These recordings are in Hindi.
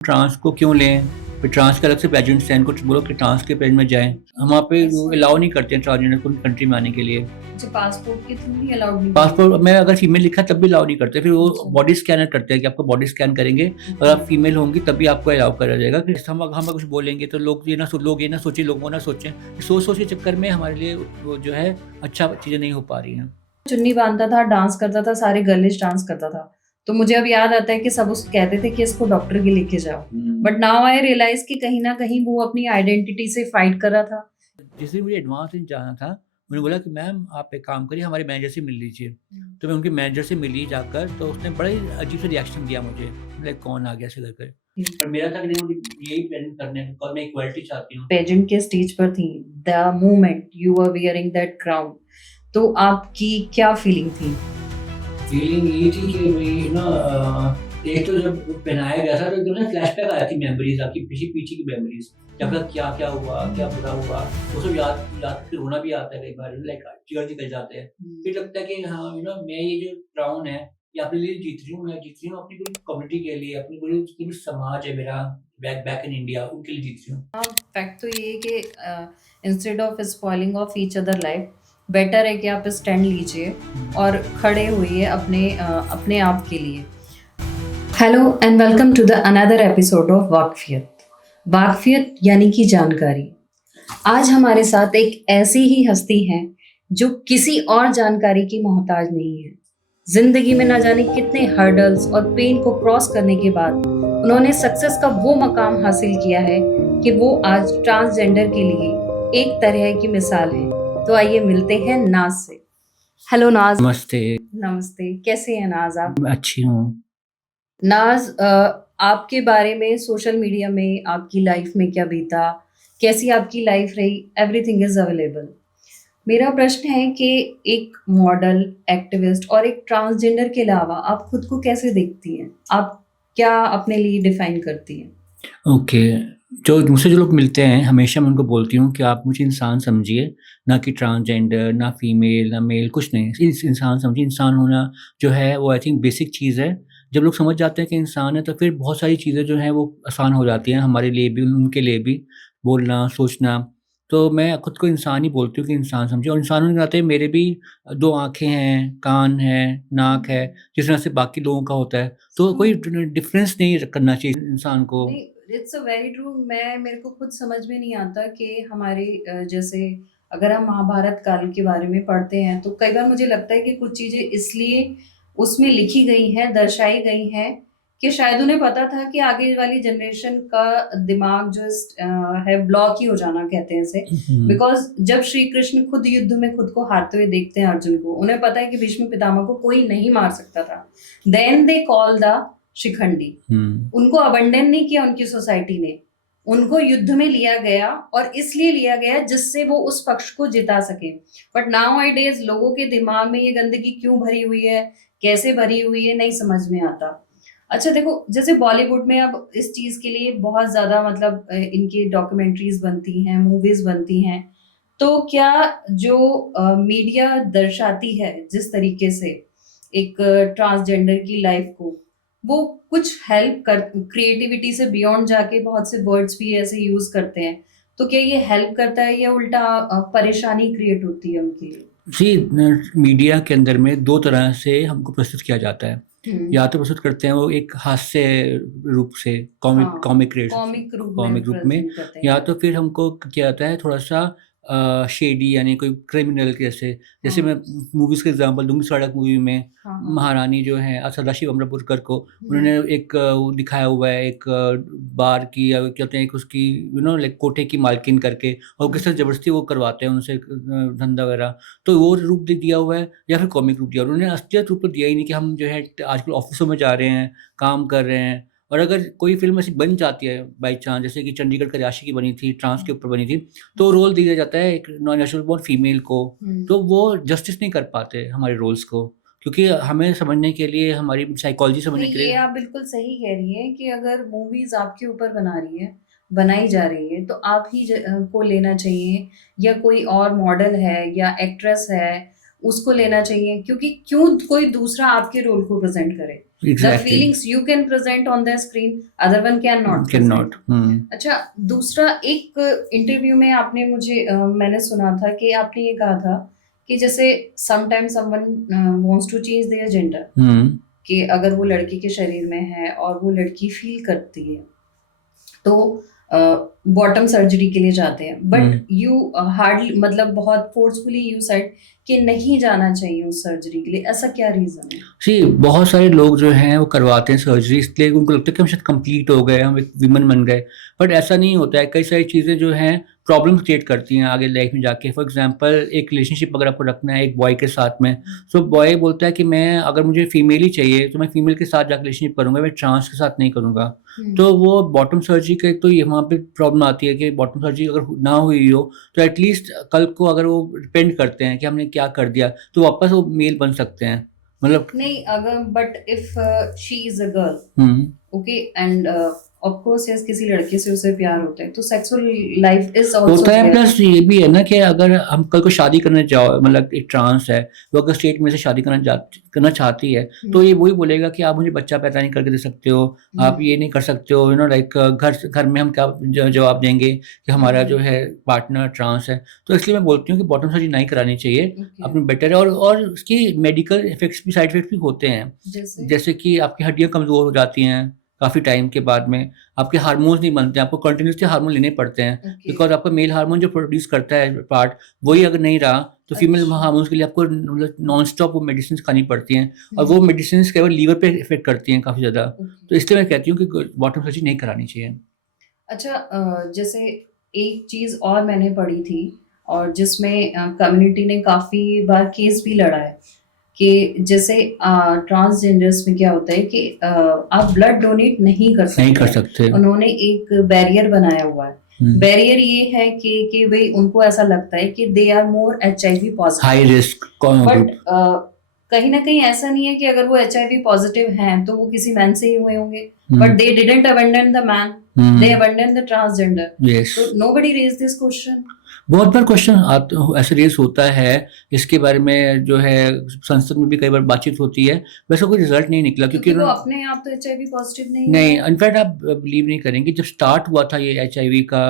ट्रांस को क्यों लें? फिर ट्रांस के अलग से पेजेंट्स हैं, इनको बोलो कि ट्रांस के पेजेंट में जाएँ। हम वहाँ पे अच्छा। अलाउ नहीं करते हैं ट्रांसजेंडर को कंट्री में आने के लिए। अच्छा, पासपोर्ट के थ्रू ही अलाउड नहीं किए? पासपोर्ट में अगर फीमेल लिखा है तब भी अलाउ नहीं करते। फिर वो अच्छा। बॉडी स्कैनर करते हैं कि आपको बॉडी स्कैन करेंगे, अगर ओके। आप फीमेल होंगी तभी आपको अलाउ करा जाएगा। कि हम कुछ बोलेंगे तो लोग ये ना सोचें, लोग वो ना सोचें। सोच-सोच के चक्कर में हमारे लिए वो जो है अच्छा चीज़ें नहीं हो पा रही हैं। चुन्नी बाँधता था, डांस करता था, सारे गर्लिश डांस करता था। तो मुझे अब याद आता है कि सब उस कहते थे कि इसको डॉक्टर के लेके जाओ। बट नाउ आई रियलाइज़ कि कहीं न कहीं वो अपनी आइडेंटिटी से फाइट कर रहा था। जिस दिन मुझे एडवांस में जाना था, उन्होंने बोला कि मैम आप एक काम करिए, हमारे मैनेजर से मिल लीजिए। तो मैं उनके मैनेजर से मिली जाकर, तो उसने बड़ा ही अजीब सा रिएक्शन दिया मुझे, लाइक कौन आ गया ऐसे करके। पर मेरा था कि नहीं, मुझे यही प्लानिंग करने है और मैं इक्वालिटी चाहती हूँ। पेजेंट के स्टेज पर थी, the moment you were wearing that crown, तो आपकी क्या फीलिंग थी? फीलिंग ये थी कि भई ना एक तो जब पहनाया गया था तो एकदम से फ्लैशबैक आ रही थी, मेमोरीज़ आपकी पीछे-पीछे की मेमोरीज़। क्या पता क्या-क्या हुआ, क्या बुरा हुआ, वो सब याद याद फिर रोना भी आता है कई बार, लाइक टीयर्स निकल जाते हैं। फिर लगता है कि हाँ, मैं ये जो क्राउन है, ये अपने लिए जीत रही हूँ, मैं जीत रही हूँ अपनी पूरी कम्युनिटी के लिए, अपनी पूरी जितनी भी समाज है मेरा बैक बैक इन इंडिया, उनके लिए जीत रही हूँ। फैक्ट तो ये है कि instead of spoiling of each other life, better है कि आप स्टैंड लीजिए और खड़े होइए अपने आप के लिए। Hello and welcome to the another episode of Waqfiyat. वाकफियत यानी कि जानकारी। आज हमारे साथ एक ऐसी ही हस्ती है जो किसी और जानकारी की मोहताज नहीं है। जिंदगी में ना जाने कितने हर्डल्स और पेन को क्रॉस करने के बाद उन्होंने सक्सेस का वो मकाम हासिल किया है कि वो आज ट्रांसजेंडर के लिए एक तरह की मिसाल है। तो आइए मिलते हैं नाज से। हेलो नाज। नमस्ते, नमस्ते, कैसे हैं नाज आप? मैं अच्छी हूँ। नाज, आपके बारे में सोशल मीडिया में आपकी लाइफ में क्या बीता, कैसी आपकी लाइफ रही, एवरीथिंग इज अवेलेबल। मेरा प्रश्न है कि एक मॉडल, एक्टिविस्ट और एक ट्रांसजेंडर के अलावा आप खुद को कैसे देखती हैं? आप क्या अपने लिए डिफाइन करती हैं? ओके, जो मुझसे जो लोग मिलते हैं, हमेशा मैं उनको बोलती हूँ कि आप मुझे इंसान समझिए, ना कि ट्रांसजेंडर, ना फीमेल, ना मेल, कुछ नहीं। इंसान समझिए। इंसान होना जो है वो आई थिंक बेसिक चीज़ है। जब लोग समझ जाते हैं कि इंसान है, तो फिर बहुत सारी चीज़ें जो हैं वो आसान हो जाती हैं हमारे लिए भी, उनके लिए भी, बोलना, सोचना। तो मैं खुद को इंसान ही बोलती हूँ कि इंसान समझिए। और इंसान होने के नाते मेरे भी 2 आँखें हैं, कान है, नाक है, जिस तरह से बाकी लोगों का होता है। तो कोई डिफ़रेंस नहीं करना चाहिए इंसान को। नहीं, इट्स अ वेरी ट्रू। मेरे को खुद समझ में नहीं आता कि हमारे जैसे अगर हम महाभारत काल के बारे में पढ़ते हैं तो कई बार मुझे लगता है कि कुछ चीज़ें इसलिए उसमें लिखी गई हैं, दर्शाई गई हैं कि शायद उन्हें पता था कि आगे वाली जनरेशन का दिमाग जो है ब्लॉक ही हो जाना, कहते हैं इसे। हुँ, बिकॉज़ जब श्री कृष्ण खुद युद्ध में खुद को हारते हुए देखते हैं अर्जुन को, उन्हें पता है कि भीष्म पितामह को कोई नहीं मार सकता था। Then they call the Shikhandi. हुँ। उनको अबंडन नहीं किया उनकी सोसाइटी ने। उनको युद्ध में लिया गया और इसलिए लिया गया जिससे वो उस पक्ष को जिता सकें। बट नाउ-अ-डेज़ लोगों के दिमाग में ये गंदगी क्यों भरी हुई है, कैसे भरी हुई है, नहीं समझ में आता। अच्छा देखो, जैसे बॉलीवुड में अब इस चीज़ के लिए बहुत ज़्यादा मतलब इनकी डॉक्यूमेंट्रीज़ बनती हैं, मूवीज़ बनती हैं। तो क्या जो मीडिया दर्शाती है जिस तरीके से एक ट्रांसजेंडर की लाइफ को, वो कुछ हेल्प कर क्रिएटिविटी से बियॉन्ड जाके बहुत से वर्ड्स भी ऐसे यूज़ करते हैं। तो क्या ये हेल्प करता है या उल्टा परेशानी क्रिएट होती है उनके लिए? जी, मीडिया के अंदर में 2 तरह से हमको प्रस्तुत किया जाता है। हुँ। या तो प्रस्तुत करते हैं वो एक हास्य रूप से, कॉमिक हाँ, कॉमिक रेट कॉमिक रूप में कॉमिक रूप में, प्रेज़ेंट करते या हैं। तो फिर हमको किया जाता है थोड़ा-सा शेडी, यानी कोई क्रिमिनल के जैसे। जैसे हाँ, मैं मूवीज़ का एग्ज़ाम्पल दूँगी, सड़क मूवी में हाँ, हाँ। महारानी जो है सदाशिव अमरापुरकर को हुँ, उन्होंने एक वो दिखाया हुआ है, एक बार की, या क्या कहते हैं, एक उसकी लाइक कोठे की मालकिन करके, और किस तरह हुँ। ज़बरदस्ती वो करवाते हैं उनसे धंधा वगैरह। तो वो रूप दे दिया हुआ है, या फिर कॉमिक रूप दिया। उन्होंने असलियत रूप तो दिया ही नहीं कि हम जो है आजकल ऑफ़िसों में जा रहे हैं, काम कर रहे हैं। और अगर कोई फ़िल्म ऐसी बन जाती है बाय चांस, जैसे कि चंडीगढ़ का रिहायशी की बनी थी, ट्रांस के ऊपर बनी थी, तो रोल दिया जाता है एक नॉन नेचुरल बॉर्न फीमेल को, हुँ। तो वो जस्टिस नहीं कर पाते हमारे रोल्स को। क्योंकि हमें समझने के लिए, हमारी साइकोलॉजी समझने नहीं, के ये लिए। आप बिल्कुल सही कह रही हैं कि अगर मूवीज़ आपके ऊपर बना रही है, बनाई जा रही है, तो आप ही को लेना चाहिए, या कोई और मॉडल है या एक्ट्रेस है, उसको लेना चाहिए, क्योंकि क्यों कोई दूसरा आपके रोल को प्रेज़ेंट करे? The exactly, feelings you can present on the screen, other one cannot can present. Not. अच्छा, दूसरा एक इंटरव्यू में आपने मैंने सुना था कि आपने ये कहा था कि जैसे sometimes someone wants to change their gender, कि अगर वो लड़की के शरीर में है और वो लड़की फील करती है तो बॉटम सर्जरी के लिए जाते हैं, बट यू हार्डली मतलब बहुत फोर्सफुली यू सेड कि नहीं जाना चाहिए उस सर्जरी के लिए, ऐसा क्या रीजन है? सी बहुत सारे लोग जो हैं वो करवाते हैं सर्जरी, इसलिए उनको लगता है कि हम शायद कंप्लीट हो गए, हम एक विमन बन गए, बट ऐसा नहीं होता है। कई सारी चीज़ें जो हैं प्रॉब्लम क्रिएट करती हैं आगे लाइफ में जाके। फॉर एग्जांपल एक रिलेशनशिप अगर आपको रखना है एक बॉय के साथ में, सो बॉय बोलता है कि मैं अगर मुझे फीमेल ही चाहिए तो मैं फीमेल के साथ जाकर रिलेशनशिप करूंगा, मैं ट्रांस के साथ नहीं करूंगा। तो वो बॉटम सर्जरी का एक तो ये वहाँ पे प्रॉब्लम आती है कि बॉटम सर्जरी अगर ना हुई हो तो एटलीस्ट कल को अगर वो डिपेंड करते हैं कि हमने क्या कर दिया तो वापस वो मेल बन सकते हैं, मतलब। नहीं, अगर but if she is a girl, hmm okay, end of course yes, किसी लड़के से उसे प्यार होता है तो सेक्सुअल लाइफ इज आल्सो होता है, देयर। प्लस ये भी है ना कि अगर हम कल को शादी करने जाओ, मतलब एक ट्रांस है वो अगर स्टेट में से शादी करना चाहती है तो ये वही बोलेगा कि आप मुझे बच्चा पैदा नहीं करके दे सकते हो, आप ये नहीं कर सकते हो, लाइक घर घर में हम क्या जवाब देंगे कि हमारा जो है पार्टनर ट्रांस है। तो इसलिए मैं बोलती हूँ कि बॉटम सर्जरी नहीं करानी चाहिए, अपनी बेटर है। और उसकी मेडिकल इफेक्ट्स भी, साइड इफेक्ट्स भी होते हैं, जैसे कि आपकी हड्डियां कमजोर हो जाती हैं काफी टाइम के बाद में, आपके हार्मोन्स नहीं बनते हैं, आपको कंटिन्यूसली हार्मोन लेने पड़ते हैं, बिकॉज आपका मेल हार्मोन जो प्रोड्यूस करता है पार्ट वही अगर नहीं रहा तो फीमेल हार्मोन्स के लिए आपको मतलब नॉन स्टॉप वो मेडिसिन खानी पड़ती हैं, और वो मेडिसिन केवल लीवर पे इफेक्ट करती हैं काफी ज्यादा। तो इसलिए मैं कहती हूँ कि बॉटम सर्जरी नहीं करानी चाहिए। अच्छा, जैसे एक चीज और मैंने पढ़ी थी और जिसमें कम्युनिटी ने काफी बार केस भी लड़ा है कि जैसे ट्रांसजेंडर्स में क्या होता है कि आप ब्लड डोनेट नहीं कर नहीं कर सकते। सकते। उन्होंने एक बैरियर बनाया हुआ है। बैरियर ये है कि भाई उनको ऐसा लगता है कि they are more HIV positive, high risk but कहीं ना कहीं ऐसा नहीं है कि अगर वो HIV पॉजिटिव हैं तो वो किसी मैन से ही हुए होंगे, but they didn't abandon the man, they abandon the transgender. Yes, तो नोबडी रेज दिस क्वेश्चन। बहुत बार क्वेश्चन ऐसे रेस होता है, इसके बारे में जो है संसद में भी कई बार बातचीत होती है, वैसे कोई रिजल्ट नहीं निकला क्योंकि वो अपने आप तो HIV पॉजिटिव नहीं नहीं, है। इनफैक्ट आप बिलीव नहीं करेंगे, जब स्टार्ट हुआ था ये HIV का,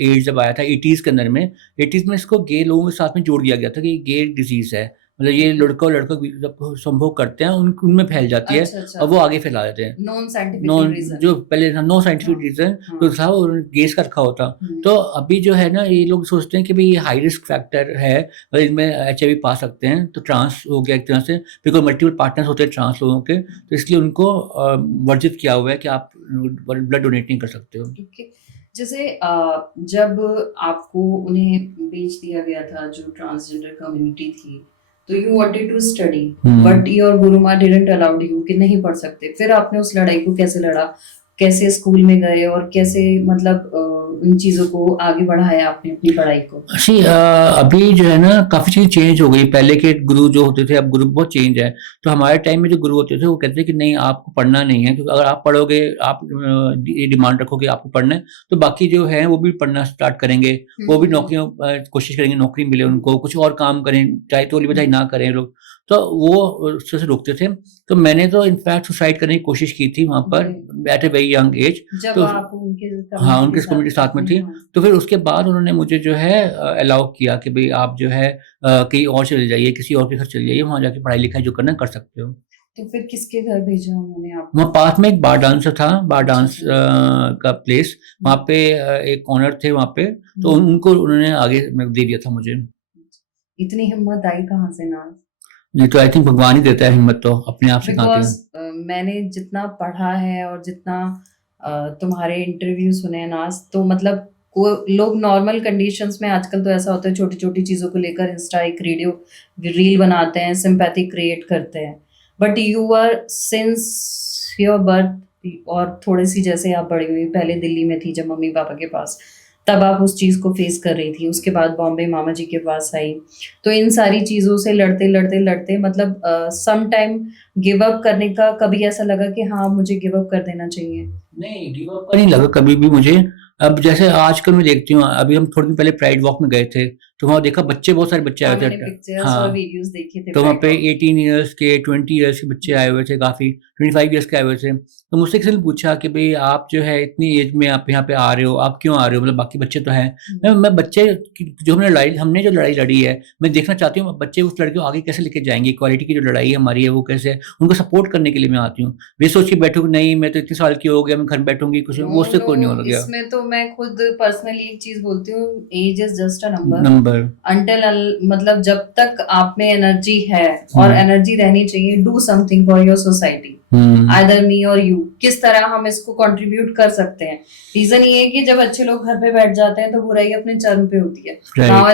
एड्स जब आया था 80s के अंदर में, 80s में इसको गे लोगों के साथ में जोड़ दिया गया था कि ये गे डिजीज है, मतलब ये लड़का और लड़का जब संभोग करते हैं उनमें फैल जाती है, अच्छा, और वो आगे फैला देते हैं। नॉन साइंटिफिक नॉन रीजन, जो पहले था नो साइंटिफिक रीजन तो था, और गेस का रखा होता। तो अभी जो है ना ये लोग सोचते हैं कि भाई ये हाई रिस्क फैक्टर है और इनमें HIV पा सकते हैं, तो ट्रांस हो गया एक तरह से, बिकॉज मल्टीपल पार्टनर्स होते हैं ट्रांस लोगों के, तो इसलिए उनको वर्जित किया हुआ है कि आप ब्लड डोनेट नहीं कर सकते हो। जैसे जब आपको उन्हें बेच दिया गया था जो ट्रांसजेंडर कम्युनिटी थी, तो you wanted to study, but your Gurumaa didn't allowed you कि नहीं पढ़ सकते। फिर आपने उस लड़ाई को कैसे लड़ा, कैसे स्कूल में गए और कैसे मतलब उन चीजों को आगे बढ़ाया आपने अपनी पढ़ाई को? अभी जो है ना काफी चीजें चेंज हो गई, पहले के गुरु जो होते थे अब गुरु बहुत चेंज है। तो हमारे टाइम में जो गुरु होते थे वो कहते थे कि नहीं आपको पढ़ना नहीं है, क्योंकि अगर आप पढ़ोगे, आप ये डिमांड रखोगे आपको पढ़ना है, तो बाकी जो है वो भी पढ़ना स्टार्ट करेंगे, वो भी नौकरियों कोशिश करेंगे नौकरी मिले उनको, कुछ और काम करें, चाहे तो बधाई ना करें लोग, तो वो उससे रोकते थे। तो मैंने तो इनफैक्ट सुसाइड करने की कोशिश की थी वहां पर at a very young age, जब आप उनके हाँ उनके कम्युनिटी साथ में थी। तो फिर उसके बाद उन्होंने मुझे जो है अलाउ किया कि भाई आप जो है कहीं और चले जाइए, किसी और के घर चले जाइए, वहां जाके पढ़ाई लिखाई जो करना कर सकते हो। तो फिर किसके घर भेजा उन्होंने आपको? वहाँ पास में एक बार डांसर था, बार डांस का प्लेस, वहाँ पे एक ऑनर थे वहाँ पे, तो उनको उन्होंने आगे दे दिया था मुझे। इतनी हिम्मत आई कहाँ से ना? नहीं तो आई थिंक भगवान ही देता है हिम्मत, तो अपने आप से कहाँ बिकॉज मैंने जितना पढ़ा है और जितना तुम्हारे इंटरव्यू सुने हैं नाज, तो मतलब लोग नॉर्मल कंडीशंस में आजकल तो ऐसा होता है छोटी छोटी चीज़ों को लेकर इंस्टा एक रीडियो रील बनाते हैं, सिंपैथी क्रिएट करते हैं, but you are since your birth और थोड़ी सी जैसे आप बड़ी हुई, पहले दिल्ली में थी जब मम्मी पापा के पास, तब आप उस चीज़ को फेस कर रही थी, उसके बाद बॉम्बे मामा जी के पास आई, तो इन सारी चीज़ों से लड़ते लड़ते लड़ते मतलब सम टाइम गिव अप करने का कभी ऐसा लगा कि हाँ मुझे गिव अप कर देना चाहिए? नहीं, गिव अप का नहीं लगा कभी भी मुझे। अब जैसे आजकल मैं देखती हूँ, अभी हम थोड़े दिन पहले प्राइड वॉक में गए थे, तो वहाँ देखा बच्चे, बहुत सारे बच्चे आए हाँ, थे। मैंने पिक्चर्स और हाँ, वीडियोस देखे थे तो वहाँ प्राइड पे वॉक 18 इयर्स के, 20 इयर्स के बच्चे आए हुए थे काफ़ी, 25 इयर्स के आए हुए थे। तो मुझसे किसी ने पूछा कि भई आप जो है इतनी एज में आप यहाँ पे आ रहे हो, आप क्यों आ रहे हो? मतलब बाकी बच्चे तो हैं। मैं बच्चे की जो हमने जो लड़ाई लड़ी है, मैं देखना चाहती हूँ बच्चे उस लड़ाई को आगे कैसे लेके जाएँगे, इक्वालिटी की जो लड़ाई है हमारी है वो कैसे, उनको सपोर्ट करने के लिए मैं आती हूँ। ये सोच के बैठूँ कि नहीं मैं तो इतने साल की हो गया, मैं घर में बैठूँगी कुछ, नो वो उससे नो, कोई नहीं हो गया। इसमें तो मैं खुद पर्सनली एक चीज बोलती हूँ, age is just a number. Number. Until मतलब जब तक आप में एनर्जी है और हुँ, एनर्जी रहनी चाहिए, do something for your society, hmm, either me और यू, किस तरह हम इसको कंट्रीब्यूट कर सकते हैं। रीजन ये है कि जब अच्छे लोग घर पे बैठ जाते हैं तो बुराई अपने चरम पे होती है। राइट। नाउ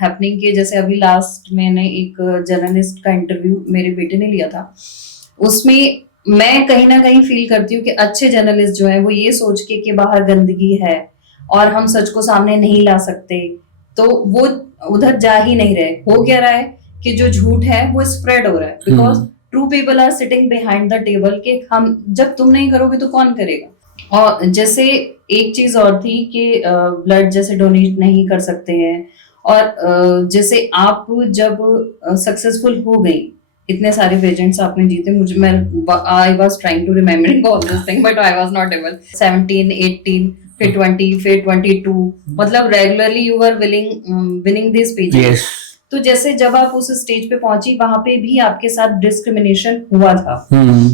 हैपनिंग के जैसे अभी लास्ट मैंने एक जर्नलिस्ट का इंटरव्यू मेरे बेटे ने लिया था, उसमें मैं कहीं ना कहीं फील करती हूँ कि अच्छे जर्नलिस्ट जो है वो ये सोच के कि बाहर गंदगी है और हम सच को सामने नहीं ला सकते, तो वो उधर जा ही नहीं रहे। हो क्या रहा है कि जो झूठ है वो स्प्रेड हो रहा है, because hmm, true people are sitting behind the table कि हम जब तुम नहीं करोगे तो कौन करेगा। और जैसे एक चीज और थी कि ब्लड जैसे डोनेट नहीं कर सकते हैं, और जैसे आप जब सक्सेसफुल हो गई, इतने सारे पेजेंट्स आपने जीते, मुझे मैं I was trying to remembering all this thing but I was not able. 17 18 फिर 20 फिर 22, मतलब regularly you are winning this pageants. Yes. तो जैसे जब आप उस स्टेज पे पहुंची, वहां पे भी आपके साथ डिस्क्रिमिनेशन हुआ था, हुँ।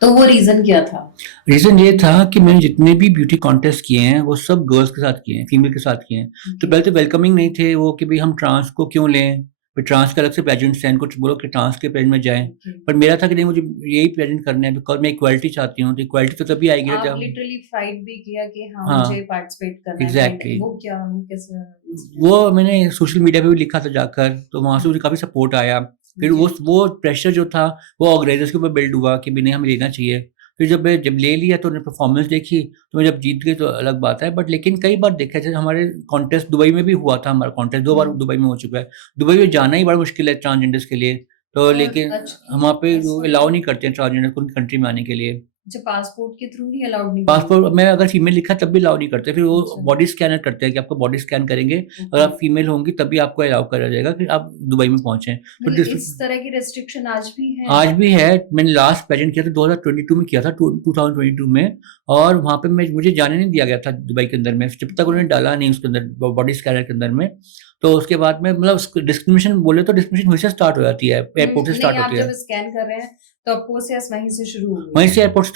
तो वो रीजन क्या था? रीज़न ये था कि मैंने जितने भी ब्यूटी कॉन्टेस्ट किए हैं, वो सब गर्ल्स के साथ किए हैं, फीमेल के साथ किए हैं। तो Okay. पहले तो वेलकमिंग नहीं थे वो कि भई हम ट्रांस को क्यों लें? फिर ट्रांस के अलग से पेजेंट्स हैं, इनको बोलो कि ट्रांस के पेजेंट में जाएँ। Okay. पर मेरा था कि नहीं, मुझे यही पेजेंट करना है बिकॉज़ मैं इक्वालिटी चाहती हूँ, तो इक्वालिटी तो तभी आएगी ना आप जब। लिटरली फाइट भी किया कि हाँ मुझे हाँ, पार्टिसिपेट करना है एग्ज़ैक्टली। वो क्या, वो कैसा इंसिडेंट वो था? मैंने सोशल मीडिया पे भी लिखा था जाकर, तो वहाँ से मुझे काफ़ी सपोर्ट आया। फिर जी। वो प्रेशर जो था, वो ऑर्गेनाइज़र्स के ऊपर बिल्ड हुआ कि भई नहीं, हमें लेना चाहिए। फिर जब ले लिया तो उन्होंने परफ़ॉर्मेंस देखी, तो मैं जब जीत गई तो अलग बात है। बट लेकिन कई बार देखा जाए, हमारे कॉन्टेस्ट दुबई में भी हुआ था, हमारा कॉन्टेस्ट 2 बार हम्म। दुबई में हो चुका है। दुबई में जाना ही बड़ा मुश्किल है ट्रांसजेंडर्स के लिए, तो और लेकिन अच्छा, वहाँ पे वो ऐसा अलाउ नहीं करते हैं ट्रांसजेंडर को उनकी कंट्री में आने के लिए। अच्छा, पासपोर्ट के थ्रू ही अलाउड नहीं करेंगे? पासपोर्ट में अगर फीमेल लिखा है तब भी अलाउ नहीं करते, फिर वो अच्छा। बॉडी स्कैनर करते हैं कि आपको बॉडी स्कैन करेंगे, अगर ओके। आप फीमेल होंगी तभी आपको अलाउ करा जाएगा कि आप दुबई में पहुँचे। तो मतलब डिस इस तरह की रेस्ट्रिक्शन आज भी है? आज भी है। मैंने लास्ट पेजेंट किया था 2022 में किया था, 2022 में, और वहाँ पे मुझे जाने नहीं दिया गया था दुबई के अंदर में, जब तक उन्होंने डाला नहीं उसके अंदर बॉडी स्कैनर के अंदर में। तो उसके बाद में मतलब डिस्क्रिमिनेशन बोले तो डिस्क्रिमिनेशन वहीं से स्टार्ट हो जाती है, एयरपोर्ट से नहीं, स्टार्ट आप होती जब है। स्कैन कर रहे हैं तो आपको प्रोसेस वहीं से शुरू हो गई वहीं है। से एयरपोर्ट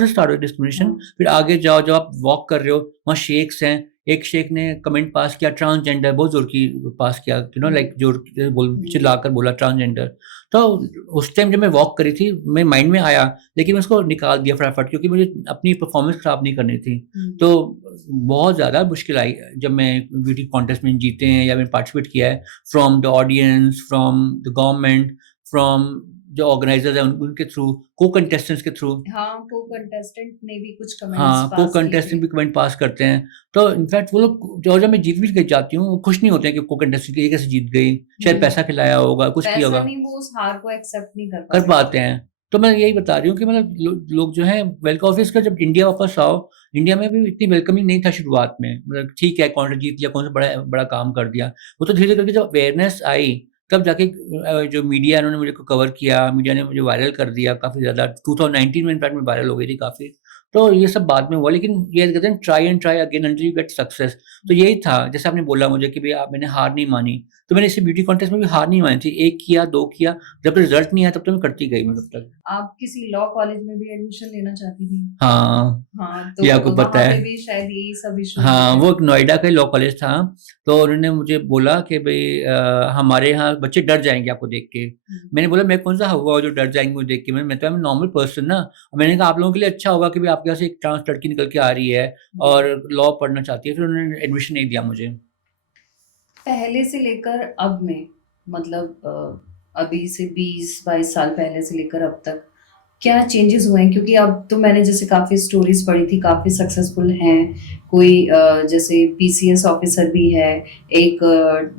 से स्टार्ट हुई डिस्क्रिमिनेशन। हाँ। फिर आगे जाओ, जब आप वॉक कर रहे हो, वहाँ शेख्स हैं। एक शेख ने कमेंट पास किया ट्रांसजेंडर, बहुत ज़ोर की पास किया, हम्म। लाइक ज़ोर बोल हम्म। चिल्लाकर बोला ट्रांसजेंडर। तो उस टाइम जब मैं वॉक करी थी, मेरे माइंड में आया, लेकिन मैं उसको निकाल दिया फटाफट, क्योंकि मुझे अपनी परफॉर्मेंस खराब नहीं करनी थी। हम्म। तो बहुत ज़्यादा मुश्किल आई जब मैं ब्यूटी कॉन्टेस्ट में जीते हैं या मैंने पार्टिसिपेट किया है, from the audience, from the government, from जो ऑर्गेनाइजर्स हैं उनके थ्रू, को कंटेस्टेंट्स के थ्रू। हाँ, को कंटेस्टेंट ने भी कुछ कमेंट्स हाँ, को पास किए थे। कंटेस्टेंट भी कमेंट पास करते हैं। तो इनफैक्ट वो लोग जो जब मैं जीत भी गई जाती हूँ, वो खुश नहीं होते हैं कि को कंटेस्टेंट ये कैसे जीत गई, शायद हम्म। पैसा खिलाया होगा, कुछ किया पैसा होगा, नहीं, वो उस हार को एक्सेप्ट नहीं कर कर पा रहे थे। पाते हैं। तो मैं यही बता रही हूँ कि मतलब लोग जो हैं वेलकम ऑफिस का, जब इंडिया वापस आओ, इंडिया में भी इतनी वेलकमिंग नहीं था शुरुआत में, मतलब ठीक है कौन सा जीत लिया, कौन सा बड़ा बड़ा काम कर दिया। वो तो धीरे-धीरे करके जब अवेयरनेस आई, तब जाके जो मीडिया है उन्होंने मुझे को कवर किया, मीडिया ने मुझे वायरल कर दिया काफ़ी ज़्यादा। 2019 में इनफैक्ट मैं वायरल हो गई थी काफ़ी। तो ये सब बाद में हुआ, लेकिन ये कहते हैं try and try again until you get success. तो यही था, जैसे आपने बोला मुझे कि भई मैंने हार नहीं मानी, तो मैंने इसी ब्यूटी कॉन्टेस्ट में भी हार नहीं मानी थी। 1 किया, 2 किया, जब रिजल्ट नहीं आया तब तो मैं करती गई मैं तब तक। आप किसी लॉ कॉलेज में भी एडमिशन लेना चाहती थी? हाँ, हाँ, ये आपको तो पता वहां पे है। भी शायद यही सब इश्यूज हाँ, होते वो हैं। एक नोएडा का ही लॉ कॉलेज था, तो उन्होंने मुझे बोला कि भई हमारे यहाँ बच्चे डर जाएँगे आपको देख के। मैंने बोला मैं कौन-सा हुआ जो डर जाएँगे मुझे देख के, मैं तो आई एम नॉर्मल पर्सन ना। और मैंने कहा आप लोगों के लिए अच्छा होगा कि भई आपके यहाँ से एक ट्रांस लड़की निकल के आ रही है हम्म। और लॉ पढ़ना चाहती है, फिर उन्होंने एडमिशन नहीं दिया मुझे। पहले से लेकर अब में, मतलब अभी से 20-22 साल पहले से लेकर अब तक क्या चेंजेस हुए हैं? क्योंकि अब तो मैंने जैसे काफ़ी स्टोरीज पढ़ी थी, काफ़ी सक्सेसफुल हैं। कोई जैसे पीसीएस ऑफिसर भी है, एक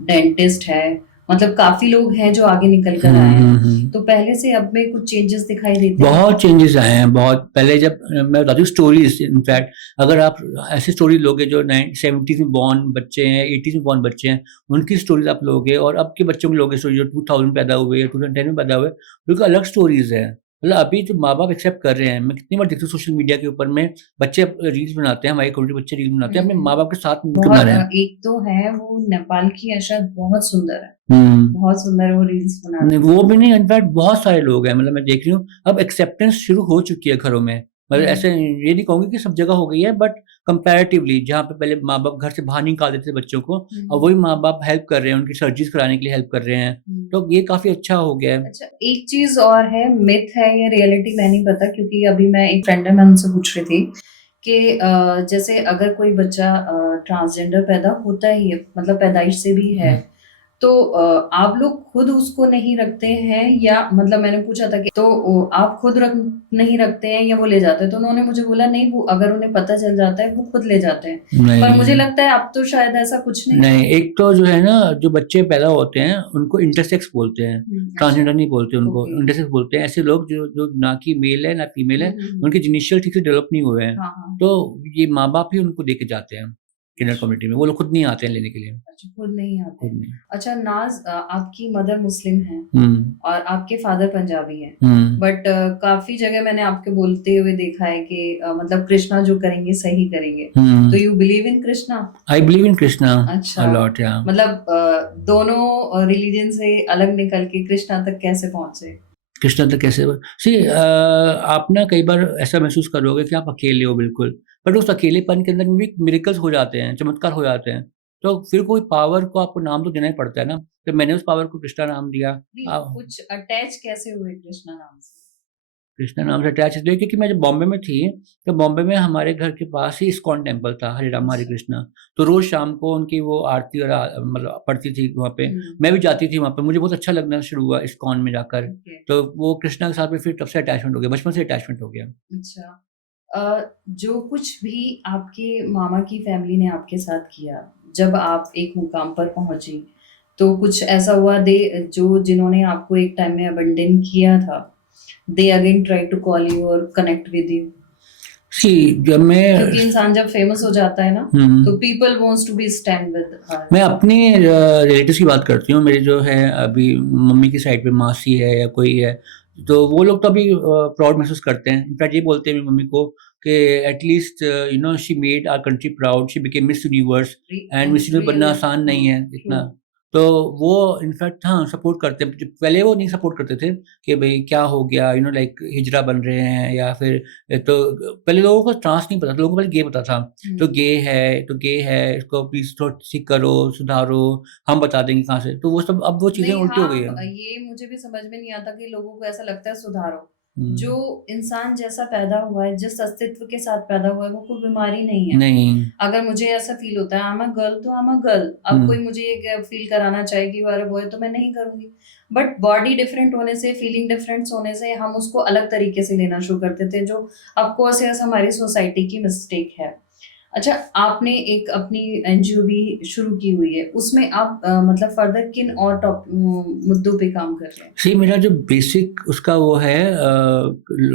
डेंटिस्ट है, मतलब काफी लोग हैं जो आगे निकल कर आए हैं, तो पहले से अब में कुछ चेंजेस दिखाई देते हैं? बहुत चेंजेस आए हैं। बहुत पहले जब मैं बताती हूँ स्टोरीज, इनफैक्ट अगर आप ऐसी स्टोरी लोगे जो 70s में बॉर्न बच्चे हैं, 80s में बॉर्न बच्चे हैं, उनकी स्टोरीज आप लोगे, और अब के बच्चों की लोगे स्टोरी जो 2000 पैदा हुए या 2010 में पैदा हुए, बिल्कुल अलग स्टोरीज है। मतलब अभी जो माँ बाप एक्सेप्ट कर रहे हैं, मैं कितनी बार देखती हूँ सोशल मीडिया के ऊपर में, बच्चे रील्स बनाते हैं, हमारे कम्युनिटी बच्चे रील्स बनाते हैं, अपने माँ बाप के साथ मिलकर बना बहुत रहे हैं। एक तो है वो नेपाल की अशद, बहुत सुंदर है, हम्म। बहुत सुंदर वो रील्स बनाते नहीं, वो भी नहीं, इनफैक्ट बहुत सारे लोग हैं, मतलब मैं देख रही हूँ अब एक्सेप्टेंस शुरू हो चुकी है घरों में। मतलब हैं। ऐसे ये नहीं कहूंगी कि सब जगह हो गई है, बट कंपैरेटिवली जहाँ पे पहले माँ बाप घर से बाहर नहीं निकाल देते थे बच्चों को, अब वही माँ बाप हेल्प कर रहे हैं, उनकी सर्जरीज कराने के लिए हेल्प कर रहे हैं, तो ये काफी अच्छा हो गया है। अच्छा, एक चीज और है, मिथ है या रियलिटी मैं नहीं पता, क्योंकि अभी मैं एक फ्रेंड है, मैं उनसे पूछ रही थी कि जैसे अगर कोई बच्चा ट्रांसजेंडर पैदा होता ही है, मतलब पैदाइश से भी है, तो आप लोग खुद उसको नहीं रखते हैं, या मतलब मैंने पूछा था कि तो आप खुद नहीं रखते हैं या वो ले जाते हैं, तो उन्होंने मुझे बोला नहीं, वो अगर उन्हें पता चल जाता है वो खुद ले जाते हैं। पर मुझे नहीं लगता है अब तो शायद ऐसा कुछ नहीं है। नहीं, एक तो जो है ना, जो बच्चे पैदा होते हैं उनको इंटरसेक्स बोलते हैं, अच्छा, ट्रांसजेंडर नहीं बोलते उनको, ओके। इंटरसेक्स बोलते हैं। ऐसे लोग जो जो ना कि मेल है ना फीमेल है, उनके जिनिशियल ठीक से डेवलप नहीं हुए हैं, हाँ, हाँ। तो ये माँ बाप ही उनको देके जाते हैं किन्नर अच्छा, कम्युनिटी में, वो लोग खुद नहीं आते हैं लेने के लिए। अच्छा, खुद नहीं आते खुद हैं। नहीं। अच्छा नाज़, आपकी मदर मुस्लिम हैं हम्म। और आपके फादर पंजाबी हैं। हम्म। बट काफ़ी जगह मैंने आपके बोलते हुए देखा है कि मतलब कृष्णा जो करेंगे सही करेंगे। तो you believe in Krishna? I believe in Krishna अच्छा, अ लॉट, या मतलब दोनों रिलीजन से अलग निकल के कृष्णा तक कैसे पहुँचे? कृष्णा तक कैसे। सी आप ना कई बार ऐसा महसूस करोगे कि आप अकेले हो बिल्कुल, बट उस अकेलेपन के अंदर भी मिरेकल्स हो जाते हैं, चमत्कार हो जाते हैं, तो फिर कोई पावर को आपको नाम तो देना ही पड़ता है ना, तो मैंने उस पावर को कृष्णा नाम दिया। नहीं, आ, कुछ अटैच कैसे हुए कृष्णा नाम से? कृष्णा नाम से अटैच इसलिए क्योंकि मैं जब बॉम्बे में थी, तो बॉम्बे में हमारे घर के पास ही इस्कॉन टेम्पल था, हरे राम हरे अच्छा। कृष्णा। तो रोज शाम को उनकी वो आरती और मतलब पड़ती थी वहाँ पे, हुँ, मैं भी जाती थी वहाँ पे, मुझे बहुत अच्छा लगना शुरू हुआ इस्कॉन में जाकर। ओके, तो वो कृष्णा के साथ में फिर तब से अटैचमेंट हो गया, बचपन से अटैचमेंट हो गया। अच्छा। जो कुछ भी आपके मामा की फैमिली ने आपके साथ किया, जब आप एक मुकाम पर पहुँची, तो कुछ ऐसा हुआ जो जिन्होंने आपको एक टाइम में अबंडन किया था, they again try to call you और कनेक्ट विद यू? सी जब मैं क्योंकि इंसान जब फेमस हो जाता है ना, तो hmm, people wants to be stand with her. मैं अपनी रिलेटिव्स की बात करती हूँ, मेरे जो है अभी मम्मी की साइड पे मासी है या कोई है, तो वो लोग तो अभी प्राउड महसूस करते हैं, इनफैक्ट ये बोलते हैं मेरी मम्मी को कि at least she made our country proud, she became Miss Universe, and Miss Universe बनना रियली आसान नहीं है ट्रू। इतना। तो वो इनफैक्ट हाँ सपोर्ट करते हैं, जो पहले वो नहीं सपोर्ट करते थे कि भाई क्या हो गया, लाइक हिजड़ा बन रहे हैं या फिर, तो पहले लोगों को ट्रांस नहीं पता था, लोगों को पहले ये पता था, तो गे है, इसको प्लीज थोड़ा ठीक करो, सुधारो, हम बता देंगे कहाँ से, तो वो सब अब वो चीजें नहीं, उल्टी हो गई है। हाँ, ये मुझे भी समझ में नहीं आता कि लोगों को ऐसा लगता है सुधारो। जो हम्म, इंसान जैसा पैदा हुआ है, जिस अस्तित्व के साथ पैदा हुआ है, वो कोई बीमारी नहीं है। नहीं। अगर मुझे ऐसा फील होता है आई एम अ गर्ल, तो आई एम अ गर्ल। अब कोई मुझे ये फील कराना चाहे कि यू आर अ बॉय, तो मैं नहीं करूँगी। बट बॉडी डिफरेंट होने से, फीलिंग डिफरेंट होने से हम उसको अलग तरीके से लेना शुरू कर देते हैं, जो ऑफ कोर्स यस हमारी सोसाइटी की मिस्टेक है। अच्छा, आपने एक अपनी एनजीओ भी शुरू की हुई है, उसमें आप मतलब फर्दर किन और मुद्दों पे काम कर रहे हैं? सी मेरा जो बेसिक उसका वो है,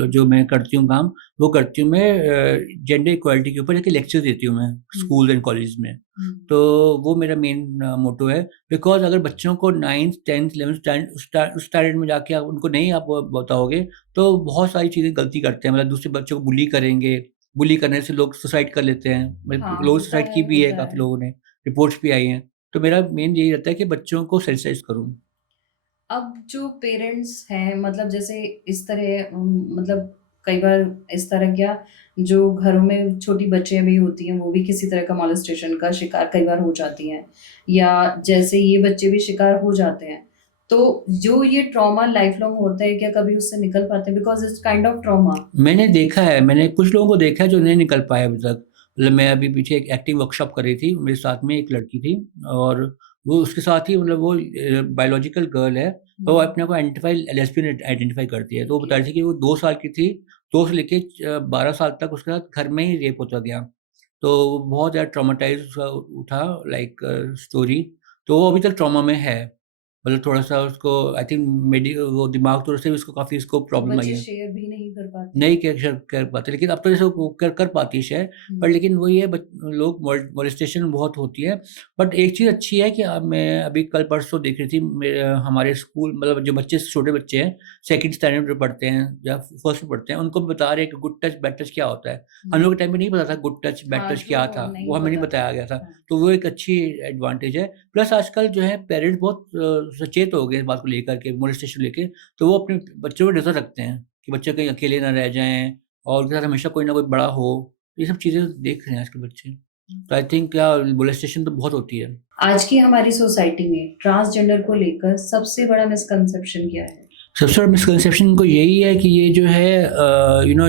जो मैं करती हूँ काम, वो करती हूँ मैं जेंडर इक्वालिटी के ऊपर एक लेक्चर देती हूँ मैं स्कूल एंड कॉलेज में। तो वो मेरा मेन मोटो है, बिकॉज अगर बच्चों को 9th 10th 11th उस स्टैंडर्ड में जाके आप उनको नहीं आप बताओगे, तो बहुत सारी चीज़ें गलती करते हैं, मतलब दूसरे बच्चों को बुली करेंगे, बुली करने से लोग सुसाइड कर लेते हैं, मतलब हाँ, लोग होता सुसाइड की है, भी है, होता काफ़ी है। लोगों ने रिपोर्ट्स भी आई हैं। तो मेरा मेन यही रहता है कि बच्चों को सेंसिटाइज करूँ। अब जो पेरेंट्स हैं, मतलब जैसे इस तरह मतलब कई बार इस तरह क्या, जो घरों में छोटी बच्चियाँ भी होती हैं, वो भी किसी तरह का मोलेस्टेशन का शिकार कई बार हो जाती हैं, या जैसे ये बच्चे भी शिकार हो जाते हैं। तो जो ये ट्रॉमा लाइफ लॉन्ग होता है, क्या कभी उससे निकल पाते हैं? Because it's kind of trauma. मैंने देखा है, मैंने कुछ लोगों को देखा है जो नहीं निकल पाए अभी तक। मतलब मैं अभी पीछे एक एक्टिंग वर्कशॉप कर रही थी, मेरे साथ में एक लड़की थी, और वो उसके साथ ही, मतलब वो बायोलॉजिकल गर्ल है, तो वो हुँ, अपने को आइडेंटिफाई लेस्बियन आइडेंटिफाई करती है, तो वो ओके। बता रही थी कि वो 2 साल की थी, 2 से लेके 12 साल तक उसके साथ घर में ही रेप होता गया। तो वो बहुत ज़्यादा ट्रॉमाटाइज़ उसका उठा, लाइक स्टोरी, तो वो अभी तक ट्रॉमा में है। मतलब थोड़ा-सा उसको आई थिंक वो दिमाग थोड़ा सा उसको काफ़ी इसको तो प्रॉब्लम आई बच्चे है। शेयर भी नहीं कर पाते। नहीं कर पाते, लेकिन अब तो जैसे वो कर पाती है शायद, पर हुँ। लेकिन वही है लोग मोलेस्टेशन बहुत होती है। बट एक चीज़ अच्छी है कि मैं अभी कल परसों देख रही थी हमारे स्कूल, मतलब जो बच्चे छोटे बच्चे हैं, सेकंड स्टैंडर्ड में पढ़ते हैं या फर्स्ट में पढ़ते हैं, उनको बता रहे हैं कि गुड टच बैड टच क्या होता है। हम हुँ। लोग के टाइम में नहीं पता था गुड टच बैड हाँ, टच क्या जो था, वो नहीं हमें नहीं पता था। बताया गया था। हाँ। तो वो एक अच्छी एडवांटेज है। प्लस आजकल जो है पेरेंट्स बहुत सचेत हो गए इस बात को लेकर के, मोलेस्टेशन लेके, तो वो अपने बच्चों पे नज़र रखते हैं कि बच्चे कहीं अकेले ना रह जाएँ और उनके साथ हमेशा कोई ना कोई बड़ा हो। ये सब चीज़ें देख रहे हैं आजकल बच्चे। तो आई थिंक क्या मोलेस्टेशन तो बहुत होती है। आज की हमारी सोसाइटी में ट्रांसजेंडर को लेकर सबसे बड़ा मिसकंसेप्शन क्या है? सबसे बड़ा मिसकंसेप्शन इनको यही है कि ये जो है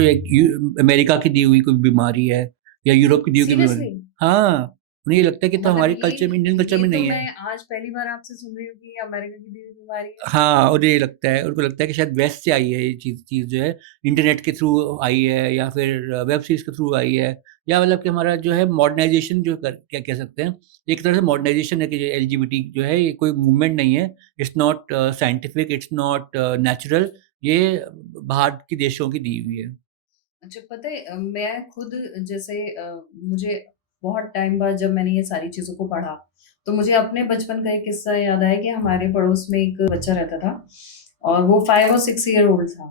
एक अमेरिका की दी हुई कोई बीमारी है या यूरोप की दी हुई कोई बीमारी। सीरियसली? हाँ, उन्हें ये लगता है कि तो मतलब हमारे कल्चर में, इंडियन कल्चर ये में तो नहीं है। मैं आज पहली बार आपसे सुन रही हूँ कि ये अमेरिका की दी हुई बीमारी है। हाँ, उन्हें ये लगता है, उनको लगता है कि शायद वेस्ट से आई है ये चीज़ जो है, इंटरनेट के थ्रू आई है या फिर वेब सीरीज़ के थ्रू आई है, या मतलब कि हमारा जो है मॉडर्नाइज़ेशन जो कर क्या कह सकते हैं, एक तरह से मॉडर्नाइज़ेशन है कि ये एलजीबीटी जो है ये कोई मूवमेंट नहीं है, it's not scientific, it's not natural, ये बाहर के देशों की दी हुई है। अच्छा, पता है मैं खुद जैसे मुझे बहुत टाइम बाद जब मैंने ये सारी चीज़ों को पढ़ा, तो मुझे अपने बचपन का एक किस्सा याद आया कि हमारे पड़ोस में एक बच्चा रहता था और वो 5 और 6 ईयर ओल्ड था।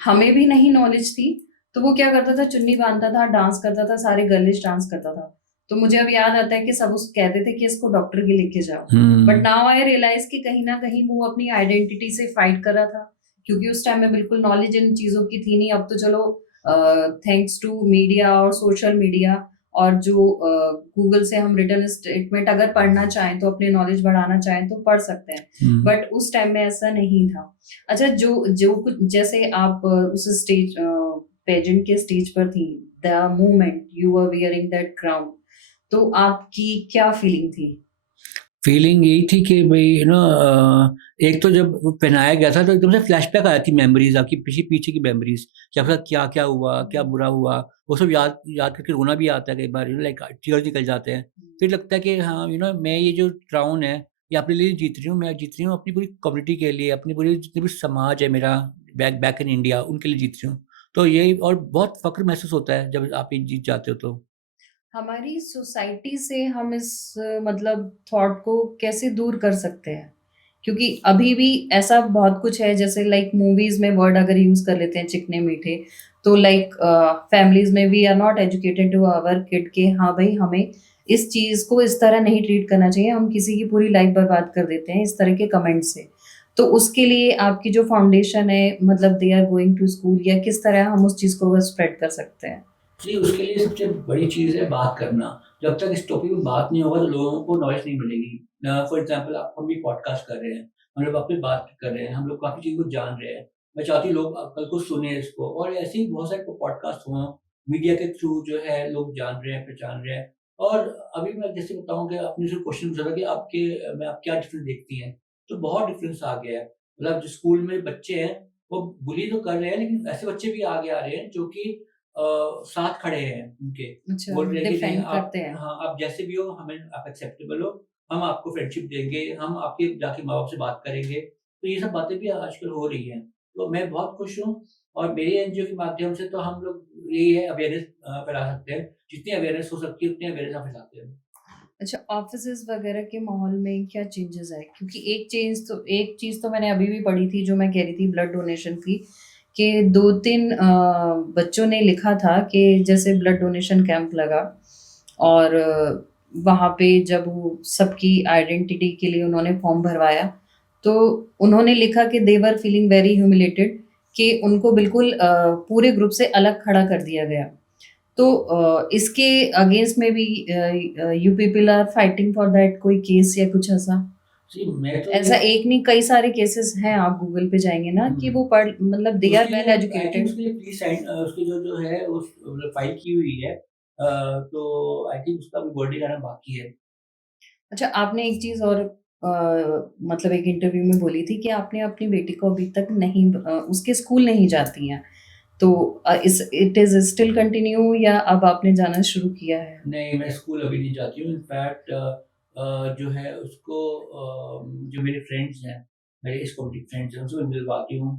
हमें भी नहीं नॉलेज थी, तो वो क्या करता था चुन्नी बाँधता था, डांस करता था, सारे गर्लिश डांस करता था। तो मुझे अब याद आता है कि सब उस कहते थे कि इसको डॉक्टर के लेके जाओ। But hmm, now I realise कि कहीं न कहीं वो अपनी आइडेंटिटी से फाइट कर रहा था, क्योंकि उस टाइम में बिल्कुल नॉलेज इन चीज़ों की थी नहीं। अब तो चलो थैंक्स टू मीडिया और सोशल मीडिया और जो गूगल से हम रिटन स्टेटमेंट अगर पढ़ना चाहें, तो अपनी नॉलेज बढ़ाना चाहें तो पढ़ सकते हैं। हुँ। बट उस टाइम में ऐसा नहीं था। अच्छा, जो जो कुछ जैसे आप उस स्टेज पेजेंट के स्टेज पर थी, the moment you were wearing that crown, तो आपकी क्या फीलिंग थी? फीलिंग यही थी कि भई एक तो जब वो पहनाया गया था तो एकदम से फ्लैशबैक आ जाती मेमोरीज़, आपकी पीछे पीछे की मेमोरीज़ कि आपके साथ क्या-क्या हुआ, क्या बुरा हुआ, वो सब याद याद करके रोना भी आता है कई बार, लाइक टीयर्स निकल जाते हैं। फिर लगता है कि हाँ, मैं ये जो क्राउन है, ये अपने लिए जीत रही हूँ, मैं जीत रही हूँ अपनी पूरी कम्युनिटी के लिए, अपनी पूरी जितने भी समाज है मेरा बैक बैक इन इंडिया, उनके लिए जीत रही हूँ। तो यही, और बहुत फ़ख्र महसूस होता है जब आप ये जीत जाते हो तो। हमारी सोसाइटी से हम इस मतलब थॉट को कैसे दूर कर सकते हैं? क्योंकि अभी भी ऐसा बहुत कुछ है जैसे लाइक मूवीज़ में वर्ड अगर यूज़ कर लेते हैं चिकने मीठे, तो लाइक फैमिलीज़ में we are not educated to our kid कि हाँ भाई हमें इस चीज़ को इस तरह नहीं ट्रीट करना चाहिए, हम किसी की पूरी लाइफ बर्बाद कर देते हैं इस तरह के कमेंट से। तो उसके लिए आपकी जो फाउंडेशन है मतलब they are going to school या किस तरह हम उस चीज़ को स्प्रेड कर सकते हैं? जी, उसके लिए सबसे बड़ी चीज़ है बात करना। जब तक इस टॉपिक पे बात नहीं होगा तो लोगों को नॉलेज नहीं मिलेगी। फॉर एग्ज़ाम्पल आप हम भी पॉडकास्ट कर रहे हैं, हम लोग आपस में बात कर रहे हैं, हम लोग काफ़ी चीज़ों को जान रहे हैं। मैं चाहती हूँ लोग कल को सुनें इसको, और ऐसे ही बहुत सारे पॉडकास्ट हों, मीडिया के थ्रू जो है लोग जान रहे हैं, पहचान रहे हैं। और अभी मैं जैसे बताऊँ कि आपने जो क्वेश्चन पूछा था कि आप क्या डिफ़रेंस देखती हैं? तो बहुत डिफ़रेंस आ गया है। मतलब जो स्कूल में बच्चे हैं, वो बुली तो कर रहे हैं, लेकिन ऐसे बच्चे भी आगे आ रहे हैं जो कि अ, साथ खड़े हैं उनके। अच्छा, बोल रहे हैं कि नहीं, डिफेंड आप करते हैं। हाँ, आप जैसे भी हो, हमें आप एक्सेप्टेबल हो, हम आपको फ्रेंडशिप देंगे, हम आपके जाके माँ-बाप से बात करेंगे। तो ये सब बातें भी आजकल हो रही हैं। तो मैं बहुत खुश हूँ, और मेरी एनजीओ के माध्यम से तो हम लोग यही है, अवेयरनेस फैला सकते हैं। जितनी अवेयरनेस हो सकती है उतनी अवेयरनेस हम फैलाते हैं। अच्छा, ऑफ़िसेज़ वग़ैरह के माहौल में क्या चेंजेज़ आए? क्योंकि एक चीज़ तो मैंने अभी भी पढ़ी थी जो मैं कह रही थी ब्लड डोनेशन की, कि 2-3 बच्चों ने लिखा था कि जैसे ब्लड डोनेशन कैंप लगा और वहाँ पे जब वो सबकी आइडेंटिटी के लिए उन्होंने फॉर्म भरवाया, तो उन्होंने लिखा कि दे वर फीलिंग वेरी ह्यूमिलेटेड कि उनको बिल्कुल पूरे ग्रुप से अलग खड़ा कर दिया गया। तो इसके अगेंस्ट में भी you people are fighting for that कोई केस या कुछ ऐसा? जी, मैं तो ऐसा ये एक नहीं कई सारे केसेस हैं आप गूगल पे जाएँगे ना कि हुँ। वो पढ़ मतलब दे आर उसके वेल लिए आई थिंक एजुकेटेड। उसके लिए प्लीज़ साइन उसकी जो है उस मतलब फाइल की हुई है। तो आई थिंक उसका अभी वर्डिक्ट आना बाकी है। अच्छा, आपने एक चीज़ और मतलब एक इंटरव्यू में बोली थी कि आपने अपनी बेटी को अभी तक नहीं उसके स्कूल नहीं जाती हैं। तो इस इट इज़ स्टिल कंटिन्यू या अब आपने जाना शुरू किया है? नहीं, मैं स्कूल अभी नहीं जाती हूँ। इनफैक्ट जो है उसको जो मेरे फ्रेंड्स हैं, मेरे इस कम्युनिटी फ्रेंड्स हैं, उनसे मैं मिलवाती हूँ।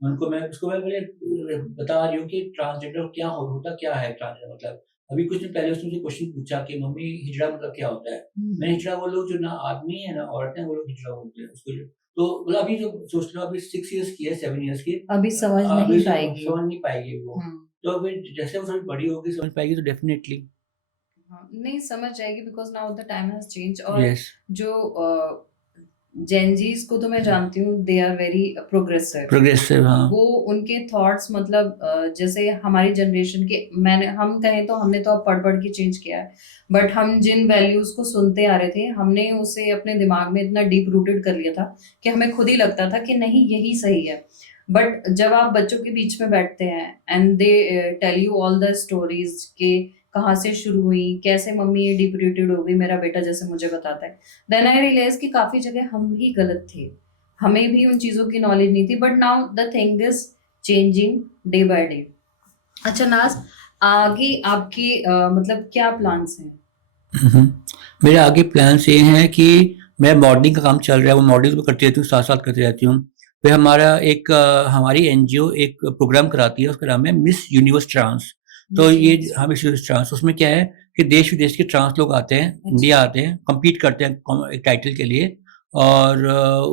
उसको मैं पहले बता रही हूँ कि ट्रांसजेंडर होता क्या है ट्रांसजेंडर मतलब? अभी कुछ दिन पहले उसने मुझे क्वेश्चन पूछा कि मम्मी हिजड़ा मतलब क्या होता है? मैंने हिजड़ा वो लोग जो ना आदमी है ना औरत है वो लोग हिजड़ा बोलते हैं उसको जो तो मतलब अभी जो सोच लो अभी 6 इयर्स की है, 7 इयर्स की अभी समझ अभी नहीं उसे पाएगी। समझ नहीं पाएगी वो। तो फिर जैसे वो थोड़ी बड़ी होगी समझ पाएगी तो डेफ़िनेटली हाँ, नहीं समझ जाएगी because now the time has changed और यस। जो जेन ज़ीज़ को तो मैं जानती हूँ they are very progressive. Progressive हाँ। वो उनके थॉट्स मतलब जैसे हमारी जनरेशन के हम कहें तो हमने तो अब पढ़-पढ़ के चेंज किया है। बट हम जिन वैल्यूज़ को सुनते आ रहे थे, हमने उसे अपने दिमाग में इतना डीप रूटेड कर लिया था कि हमें खुद ही लगता था कि नहीं यही सही है। बट जब आप बच्चों के बीच में बैठते हैं and they tell you all the stories कि कहाँ से शुरू हुई, कैसे मम्मी ये डीप रूटेड हो गई, मेरा बेटा जैसे मुझे बताता है। देन आई रियलाइज़ कि काफ़ी जगह हम ही गलत थे। हमें भी उन चीज़ों की नॉलेज नहीं थी but now the thing is changing day by day. अच्छा नाज़, आगे आपके मतलब क्या प्लान्स हैं? हुँ। मेरे आगे प्लान्स ये हैं कि मेरा मॉडलिंग का काम चल रहा है, वो मॉडलिंग भी करती रहती हूँ, साथ-साथ करती रहती हूँ। फिर हमारी एनजीओ एक प्रोग्राम कराती है, उसका नाम है मिस यूनिवर्स ट्रांस। तो मिस ये यूनिवर्स हाँ, मिस ट्रांस। यूनिवर्स ट्रांस उसमें क्या है कि देश-विदेश के ट्रांस लोग आते हैं, अच्छा। इंडिया आते हैं, कम्पीट करते हैं एक टाइटल के लिए और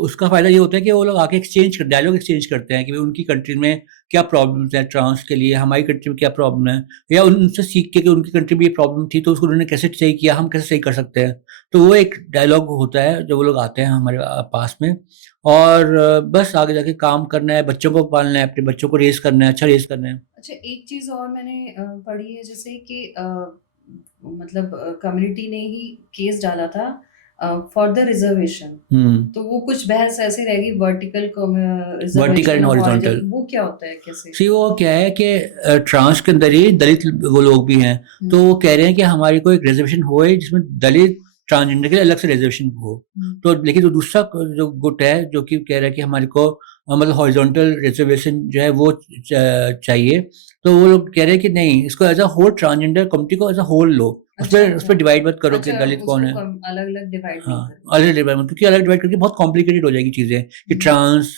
उसका फ़ायदा ये होता है कि वो लोग आके डायलॉग एक्सचेंज करते हैं कि भई उनकी कंट्री में क्या प्रॉब्लम्स हैं ट्रांस के लिए, हमारी कंट्री में क्या प्रॉब्लम है। या उनसे सीख के कि उनकी कंट्री में ये प्रॉब्लम थी तो उसको उन्होंने कैसे सही किया, हम कैसे सही कर सकते हैं। तो वो एक डायलॉग होता है जब वो लोग आते हैं हमारे पास में और बस आगे जाके काम करना है, बच्चों को पालना है, अपने बच्चों को रेज़ करना है, अच्छा रेज़ करना है। अच्छा एक चीज़ और मैंने पढ़ी है जैसे कि मतलब कम्युनिटी ने ही केस डाला था फॉर द रिज़र्वेशन। हुँ, तो वो कुछ बहस ऐसे रह गई वर्टिकल वर्टिकल रिज़र्वेशन एंड और हॉरिज़ॉन्टल। हॉरिज़ॉन्टल वो क्या होता है कैसे? सी वो क्या है कि ट्रांस के अंदर ही दलित वो लोग भी हैं, तो हुँ, वो कह रहे हैं कि हमारी कोई एक रिज़र्वेशन होए जिसमें दलित ट्रांसजेंडर के लिए अलग से रिज़र्वेशन हो। हुँ। तो लेकिन जो दूसरा जो गुट है जो कि कह रहा है कि हमारे को मतलब हॉरिज़ॉन्टल रिज़र्वेशन जो है वो चाहिए। तो वो लोग कह रहे हैं कि नहीं इसको as a whole transgender community को एज़ अ होल लो। अच्छा, उसपे डिवाइड मत करो कि अच्छा दलित कौन उसको है। कम अलग-अलग डिवाइड नहीं हाँ, करना। अलग डिवाइड क्योंकि अलग डिवाइड करके बहुत कॉम्प्लिकेटेड हो जाएगी चीज़ें कि हुँ। Trans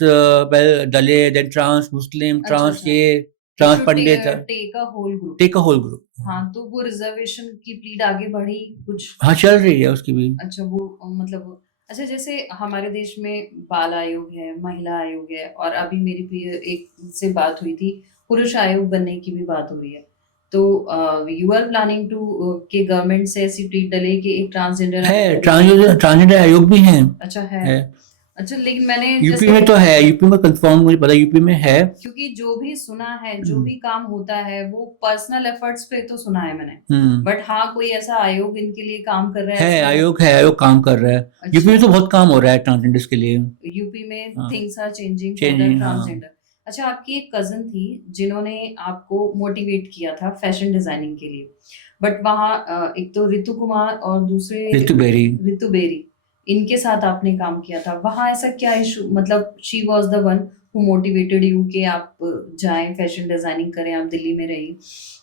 Dalit then trans Muslim, अच्छा, ट्रांस अच्छा। ये, they trans should Pandit take a whole group. Take a whole group. हाँ, तो वो रिज़र्वेशन की प्लीड आगे बढ़ी कुछ? हाँ, चल रही है उसकी भी। अच्छा वो मतलब अच्छा जैसे हमारे देश में बाल आयोग है, महिला आयोग है और अभी मेरी भी एक से बात हुई थी, पुरुष आयोग बनने की भी बात हो रही है। तो यू आर प्लानिंग टू कि गवर्नमेंट से ऐसी प्लीड डले कि एक ट्रांसजेंडर है आयोग भी बने? ट्रांसजेंडर आयोग भी हैं। अच्छा है। है। अच्छा लेकिन मैंने यूपी जैसे में तो है, यूपी में कन्फर्म मुझे पता है यूपी में है। क्योंकि जो भी सुना है, जो हुँ, भी काम होता है, वो पर्सनल एफर्ट्स पे तो सुना है मैंने। हुँ। बट हाँ, कोई ऐसा आयोग इनके लिए काम कर रहा है ऐसा है, आयोग काम कर रहा है। यूपी अच्छा, में तो बहुत काम हो रहा है ट्रांसजेंडर्स के लिए। यूपी में हाँ, things are changing for the changing हाँ। ट्रांसजेंडर। अच्छा, आपकी एक कज़िन थी, जिन्होंने आपको मोटिवेट किया था फैशन डिज़ाइनिंग के लिए। बट वहाँ एक तो रितु कुमार और दूसरे ऋतु बेरी। रितु बेरी, इनके साथ आपने काम किया था। वहाँ ऐसा क्या इश्यू मतलब she was the one who motivated you कि आप जाएँ फैशन डिज़ाइनिंग करें, आप दिल्ली में रहीं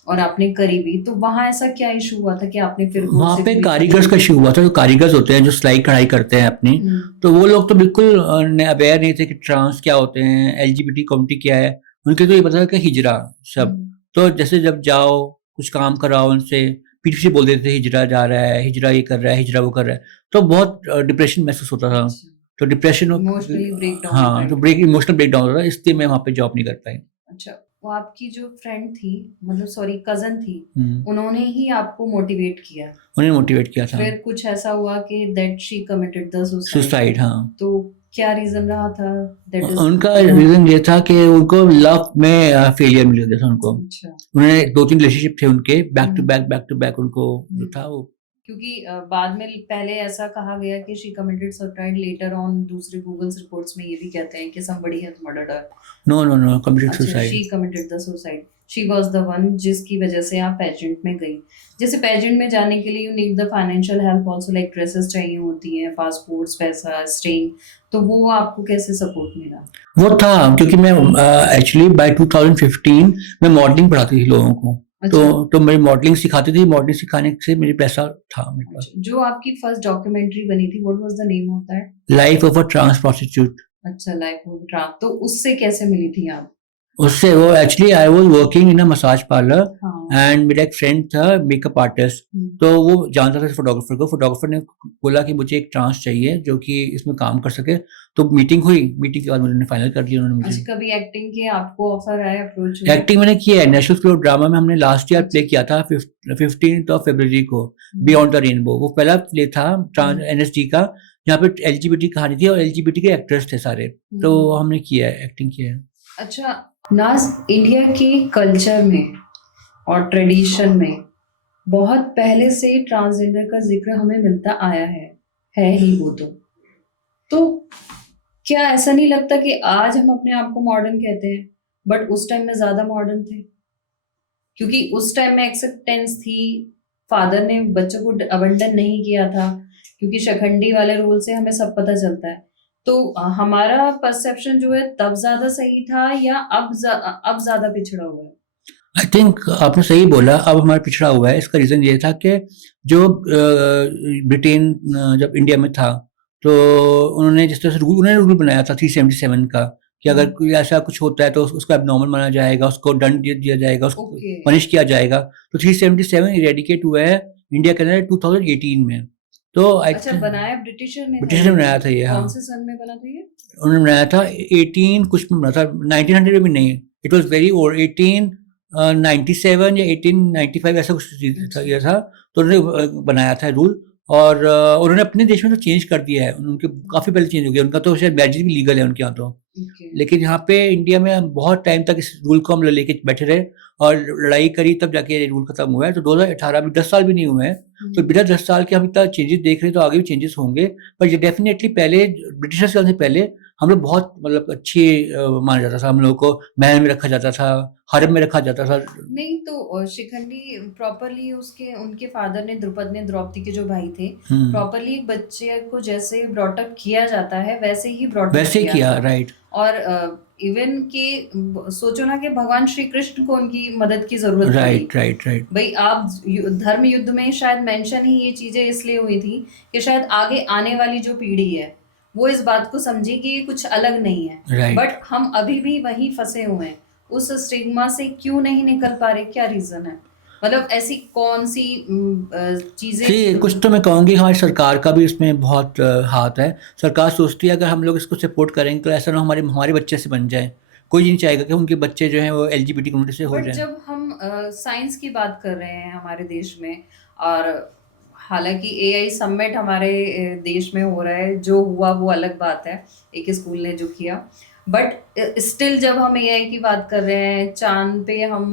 और आपने करी भी। तो वहाँ ऐसा क्या इश्यू हुआ था कि आपने फिर वो वहाँ शिफ्ट पे भी की? कारीगर्स का इश्यू हुआ था, जो कारीगर्स होते हैं, जो सिलाई कढ़ाई करते हैं अपनी, हुँ, तो वो लोग तो बिल्कुल अवेयर नहीं थे कि ट्रांस क्या होते हैं, एलजीबीटी कम्युनिटी क्या है। उनके तो ये पता था कि हिजरा हुँ। सब। तो जैसे जब जाओ, कुछ काम कराओ उनसे, पीठ पीछे बोल देते थे हिजरा जा रहा है, हिजरा ये कर रहा है, हिजरा वो कर रहा है। तो बहुत डिप्रेशन महसूस होता था। अच्छा, तो डिप्रेशन इमोशनली ब्रेकडाउन हाँ, तो काइंड ऑफ। इमोशनल ब्रेकडाउन हो रहा है, इसलिए मैं वहाँ पे जॉब नहीं कर पाई। अच्छा, वो आपकी जो फ्रेंड थी मतलब सॉरी कज़न थी, हुँ, उन्होंने ही आपको मोटिवेट किया। उन्हें मोटिवेट किया था। फिर कुछ ऐसा हुआ कि that she committed the suicide. Suicide हाँ। तो क्या रीज़न रहा था दैट इज़ उनका रीज़न ये था कि उनको लव में फेलियर मिल गया था उनको। अच्छा। उन्होंने 2-3 रिलेशनशिप थे उनके हुँ, बैक टू बैक उनको जो हुँ। था वो क्योंकि बाद में पहले ऐसा कहा गया कि she committed suicide letter on दूसरे गूगल्स रिपोर्ट्स में ये भी कहते हैं कि somebody has murdered her. No complete अच्छा, she suicide. Committed the suicide. She was the one जिसकी वज़ह से आप पेजेंट में गई। जैसे पेजेंट में जाने के लिए you need the financial help also like dresses चाहिए होती हैं, पासपोर्ट्स, पैसा, स्टेइंग। तो वो आपको कैसे सपोर्ट मिला? वो था क्योंकि मैं एक्चुअली बाय 2015 मैं मॉडलिंग पढ़ाती थी लोगों को। अच्छा। तो मेरी मॉडलिंग सिखाती थी, मॉडलिंग सिखाने से मेरे पैसा था मेरे पास। जो आपकी फर्स्ट डॉक्यूमेंट्री बनी थी, what was the name of that? Life of a trans prostitute. अच्छा, लाइफ ऑफ ट्रांस। तो उससे कैसे मिली थी आप? उससे वो actually I was working in a massage parlour हाँ। एंड मेरा एक फ्रेंड था मेकअप आर्टिस्ट, तो वो जानता था फोटोग्राफर को। फोटोग्राफर ने बोला कि मुझे एक ट्रांस चाहिए जो कि इसमें काम कर सके। तो मीटिंग हुई, मीटिंग के बाद उन्होंने फाइनल कर दिया उन्होंने अच्छा, मुझे। कभी एक्टिंग की आपको ऑफर आया, अप्रोच हुए? एक्टिंग मैंने किया है, नेशनल स्कूल ऑफ ड्रामा में हमने लास्ट ईयर प्ले अच्छा। किया था 15 फरवरी को, बियॉन्ड द रेनबो। वो पहला प्ले था ट्रांस एनएसडी का, जहाँ पे एलजीबीटी कहानी थी और एलजीबीटी के एक्टर्स थे सारे, तो हमने किया है, एक्टिंग किया है। अच्छा नाज, इंडिया के कल्चर में और ट्रेडिशन में बहुत पहले से ट्रांसजेंडर का जिक्र हमें मिलता आया है ही वो तो क्या ऐसा नहीं लगता कि आज हम अपने आप को मॉडर्न कहते हैं बट उस टाइम में ज्यादा मॉडर्न थे? क्योंकि उस टाइम में एक्सेप्टेंस थी, फादर ने बच्चों को अबंडन नहीं किया था, क्योंकि शिखंडी वाले रूल से हमें सब पता चलता है। तो हमारा परसेप्शन जो है तब ज्यादा सही था या अब ज्यादा पिछड़ा हुआ है? आई थिंक आपने सही बोला, अब हमारा पिछड़ा हुआ है। इसका रीज़न ये था कि जो ब्रिटेन जब इंडिया में था, तो उन्होंने जिस तरह से उन्होंने रूल बनाया था 377 का, कि अगर कोई ऐसा कुछ होता है तो उसको एबनॉर्मल माना जाएगा, उसको दंड दिया जाएगा, उसको पनिश किया जाएगा। तो 377 इरेडिकेट हुआ है इंडिया के अंदर 2018 में। तो अच्छा, बनाया ब्रिटिशर ने? ब्रिटिश ने बनाया था ये। हाँ, कौन से सन में बना था ये? उन्होंने बनाया था 18 कुछ में बना था, 1900 में भी नहीं, इट वॉज वेरी ओल्ड, 1897 या 1895 ऐसा कुछ था ये था। तो उन्होंने बनाया था रूल, और उन्होंने अपने देश में तो चेंज कर दिया है, उनके काफ़ी पहले चेंज हो गया। उनका तो शायद मैरिज भी लीगल है उनके यहाँ तो। लेकिन यहाँ पे इंडिया में हम बहुत टाइम तक इस रूल को हम लेके बैठे रहे और लड़ाई करी, तब जाके रूल खत्म हुआ है। तो 2018 में 10 साल भी नहीं हुए हैं, तो बिना 10 साल के हम इतना चेंजेस देख रहे हैं, तो आगे भी चेंजेस होंगे। पर ये डेफिनेटली पहले ब्रिटिशर्स के आने से पहले हम लोग बहुत मतलब अच्छी माना जाता था, हम लोगों को महल में रखा जाता था, हरम में रखा जाता था। नहीं तो शिखंडी प्रॉपरली उसके उनके फादर ने, द्रुपद ने, द्रौपदी के जो भाई थे, प्रॉपरली एक बच्चे को जैसे ब्रॉटअप किया जाता है वैसे ही ब्रॉटअप वैसे किया, राइट। और इवन कि सोचो ना कि भगवान श्री कृष्ण को उनकी मदद की जरूरत पड़ी। राइट। भाई आप धर्म युद्ध में शायद मेंशन ही ये चीजें इसलिए हुई थी कि शायद आगे आने वाली जो पीढ़ी है वो इस बात को समझे कि ये कुछ अलग नहीं है। बट हम अभी भी वहीं फंसे हुए हैं, उस स्टिग्मा से क्यों नहीं निकल पा रहे? क्या रीजन है? मतलब ऐसी कौन सी चीजें? कुछ तो मैं कहूँगी हमारी सरकार का भी इसमें बहुत हाथ है। सरकार सोचती है अगर हम लोग इसको सपोर्ट करेंगे तो ऐसा ना हमारे बच्चे से बन जाए। कोई नहीं चाहेगा कि उनके बच्चे जो हैं वो एलजीबीटी कम्युनिटी से हो जाए। जब हम साइंस की बात कर रहे हैं हमारे देश में, और हालांकि एआई समिट हमारे देश में हो रहा है, जो हुआ वो अलग बात है, एक स्कूल ने जो किया, बट स्टिल जब हम एआई की बात कर रहे हैं, चांद पे हम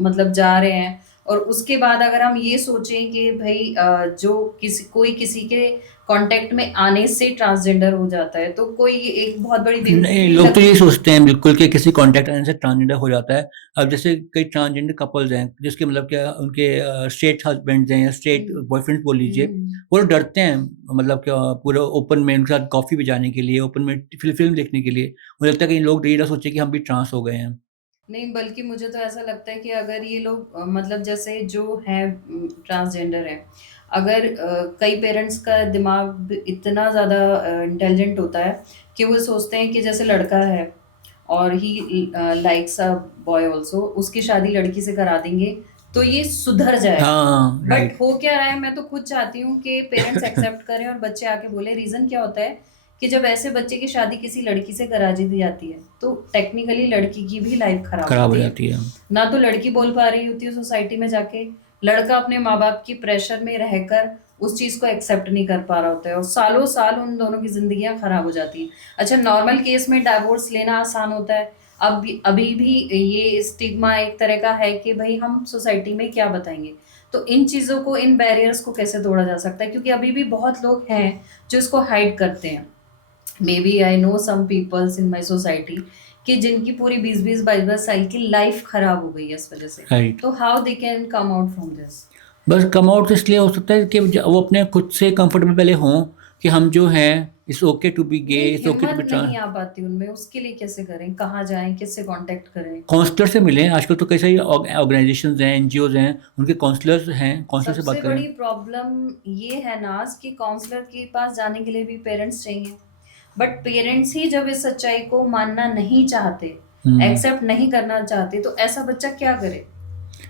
मतलब जा रहे हैं, और उसके बाद अगर हम ये सोचें कि भाई जो कोई किसी के कांटेक्ट में आने से ट्रांसजेंडर हो जाता है, तो कोई एक बहुत बड़ी नहीं, लोग तो ये सोचते हैं बिल्कुल कि किसी कांटेक्ट आने से ट्रांसजेंडर हो जाता है। अब जैसे कई ट्रांसजेंडर कपल्स हैं जिसके मतलब क्या उनके स्ट्रेट हस्बैंड्स हैं या स्ट्रेट बॉयफ्रेंड बोल लीजिए, वो डरते हैं मतलब क्या पूरा ओपन में उनके साथ कॉफ़ी पे जाने के लिए, ओपन में फिल्म देखने के लिए। मुझे लगता है कि लोग ये ना सोचे कि हम भी ट्रांस हो गए हैं। नहीं, बल्कि मुझे तो ऐसा लगता है कि अगर ये लोग मतलब जैसे जो है ट्रांसजेंडर है, अगर कई पेरेंट्स का दिमाग इतना ज़्यादा इंटेलिजेंट होता है कि वो सोचते हैं कि जैसे लड़का है और he likes a boy also, उसकी शादी लड़की से करा देंगे तो ये सुधर जाए। बट हो क्या रहा है, मैं तो खुद चाहती हूँ कि पेरेंट्स एक्सेप्ट करें और बच्चे आके बोले। रीज़न क्या होता है कि जब ऐसे बच्चे की शादी किसी लड़की से करा दी जाती है तो टेक्निकली लड़की की भी लाइफ खराब हो जाती है। ना तो लड़की बोल पा रही होती है सोसाइटी में जाके, लड़का अपने माँ बाप की प्रेशर में रहकर उस चीज़ को एक्सेप्ट नहीं कर पा रहा होता है, और सालों साल उन दोनों की जिंदगियां खराब हो जाती हैं। अच्छा, नॉर्मल केस में डाइवोर्स लेना आसान होता है, अभी भी ये स्टिग्मा एक तरह का है कि भाई हम सोसाइटी में क्या बताएंगे। तो इन चीज़ों को, इन बैरियर्स को कैसे तोड़ा जा सकता है? क्योंकि अभी भी बहुत लोग हैं जो इसको हाइड करते हैं। Maybe I know some peoples in my society कि जिनकी पूरी 20-22 साल की लाइफ खराब हो गई है इस वजह से। तो how they can come out from this? बस कम आउट इसलिए हो सकता है कि वो अपने खुद से कंफर्टेबल पहले हों कि हम जो हैं it's okay to be gay, ये इट्स ओके टू बी हिम्मत ट्रांस। नहीं आ पाती उनमें, उसके लिए कैसे करें, कहाँ जाएं, किससे कांटेक्ट करें? काउंसलर से मिलें, आजकल तो कई सारी ऑर्गेनाइजेशंस हैं, एनजीओज हैं, उनके काउंसलर्स हैं, काउंसलर से सबसे बात करें। बड़ी प्रॉब्लम ये है नाज कि काउंसलर के पास जाने के लिए भी पेरेंट्स चाहिए, बट पेरेंट्स ही जब इस सच्चाई को मानना नहीं चाहते, हम्म। एक्सेप्ट नहीं करना चाहते, तो ऐसा बच्चा क्या करे?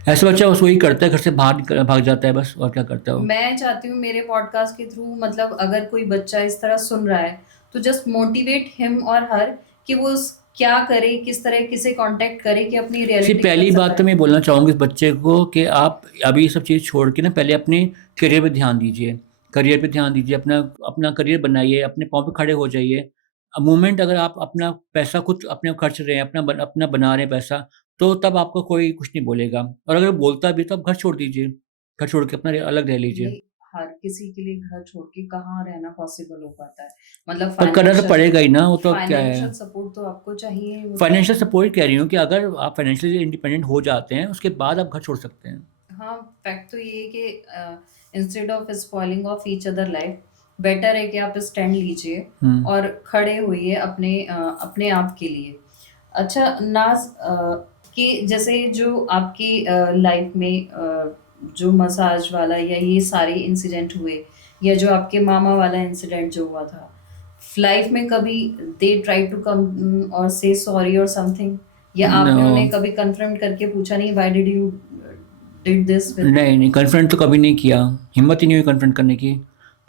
ऐसा बच्चा बस वही करता है, घर से बाहर भाग जाता है बस, और क्या करता है वो। मैं चाहती हूँ मेरे पॉडकास्ट के थ्रू, मतलब अगर कोई बच्चा इस तरह सुन रहा है, तो जस्ट मोटिवेट हिम और हर कि वो क्या करे, किस तरह किसे कांटेक्ट करे कि अपनी सिर्फ रियलिटी पहली बता बात तो सके। मैं बोलना चाहूँगी इस बच्चे को कि आप अभी ये सब चीज़ छोड़ के ना पहले अपने करियर पे ध्यान दीजिए। करियर पे ध्यान दीजिए, अपना अपना करियर बनाइए, अपने पाँव पे खड़े हो जाइए। मोमेंट अगर आप अपना पैसा खुद अपने खर्च रहे हैं, अपना बना रहे हैं पैसा, तो तब आपको कोई कुछ नहीं बोलेगा, और अगर बोलता भी है तो आप घर छोड़ दीजिए। घर छोड़ के अपना अलग रह ये लीजिए। हर किसी के लिए घर छोड़ के कहाँ रहना पॉसिबल हो पाता है? मतलब पर करना तो पड़ेगा ही ना, वो तो अब क्या है। फाइनेंशियल सपोर्ट तो आपको चाहिए ही होता है। फाइनेंशियल सपोर्ट कह रही हूँ कि अगर आप फाइनेंशियली इंडिपेंडेंट हो जाते हैं, उसके बाद आप घर छोड़ सकते हैं। हाँ, फैक्ट तो ये है कि instead of spoiling of each other life, better है कि आप स्टैंड लीजिए हुँ। और खड़े होइए अपने आप के लिए। अच्छा नाज, कि जैसे जो आपकी लाइफ में जो मसाज वाला या ये सारे इंसिडेंट हुए, या जो आपके मामा वाला इंसिडेंट जो हुआ था, लाइफ में कभी दे ट्राई टू कम और से सॉरी और समथिंग, या नो। आपने उन्हें कभी कन्फ्रंट करके पूछा नहीं, why did you did this with me? नहीं, नहीं, कन्फ्रंट तो कभी नहीं किया, हिम्मत ही नहीं हुई कन्फ्रंट करने की।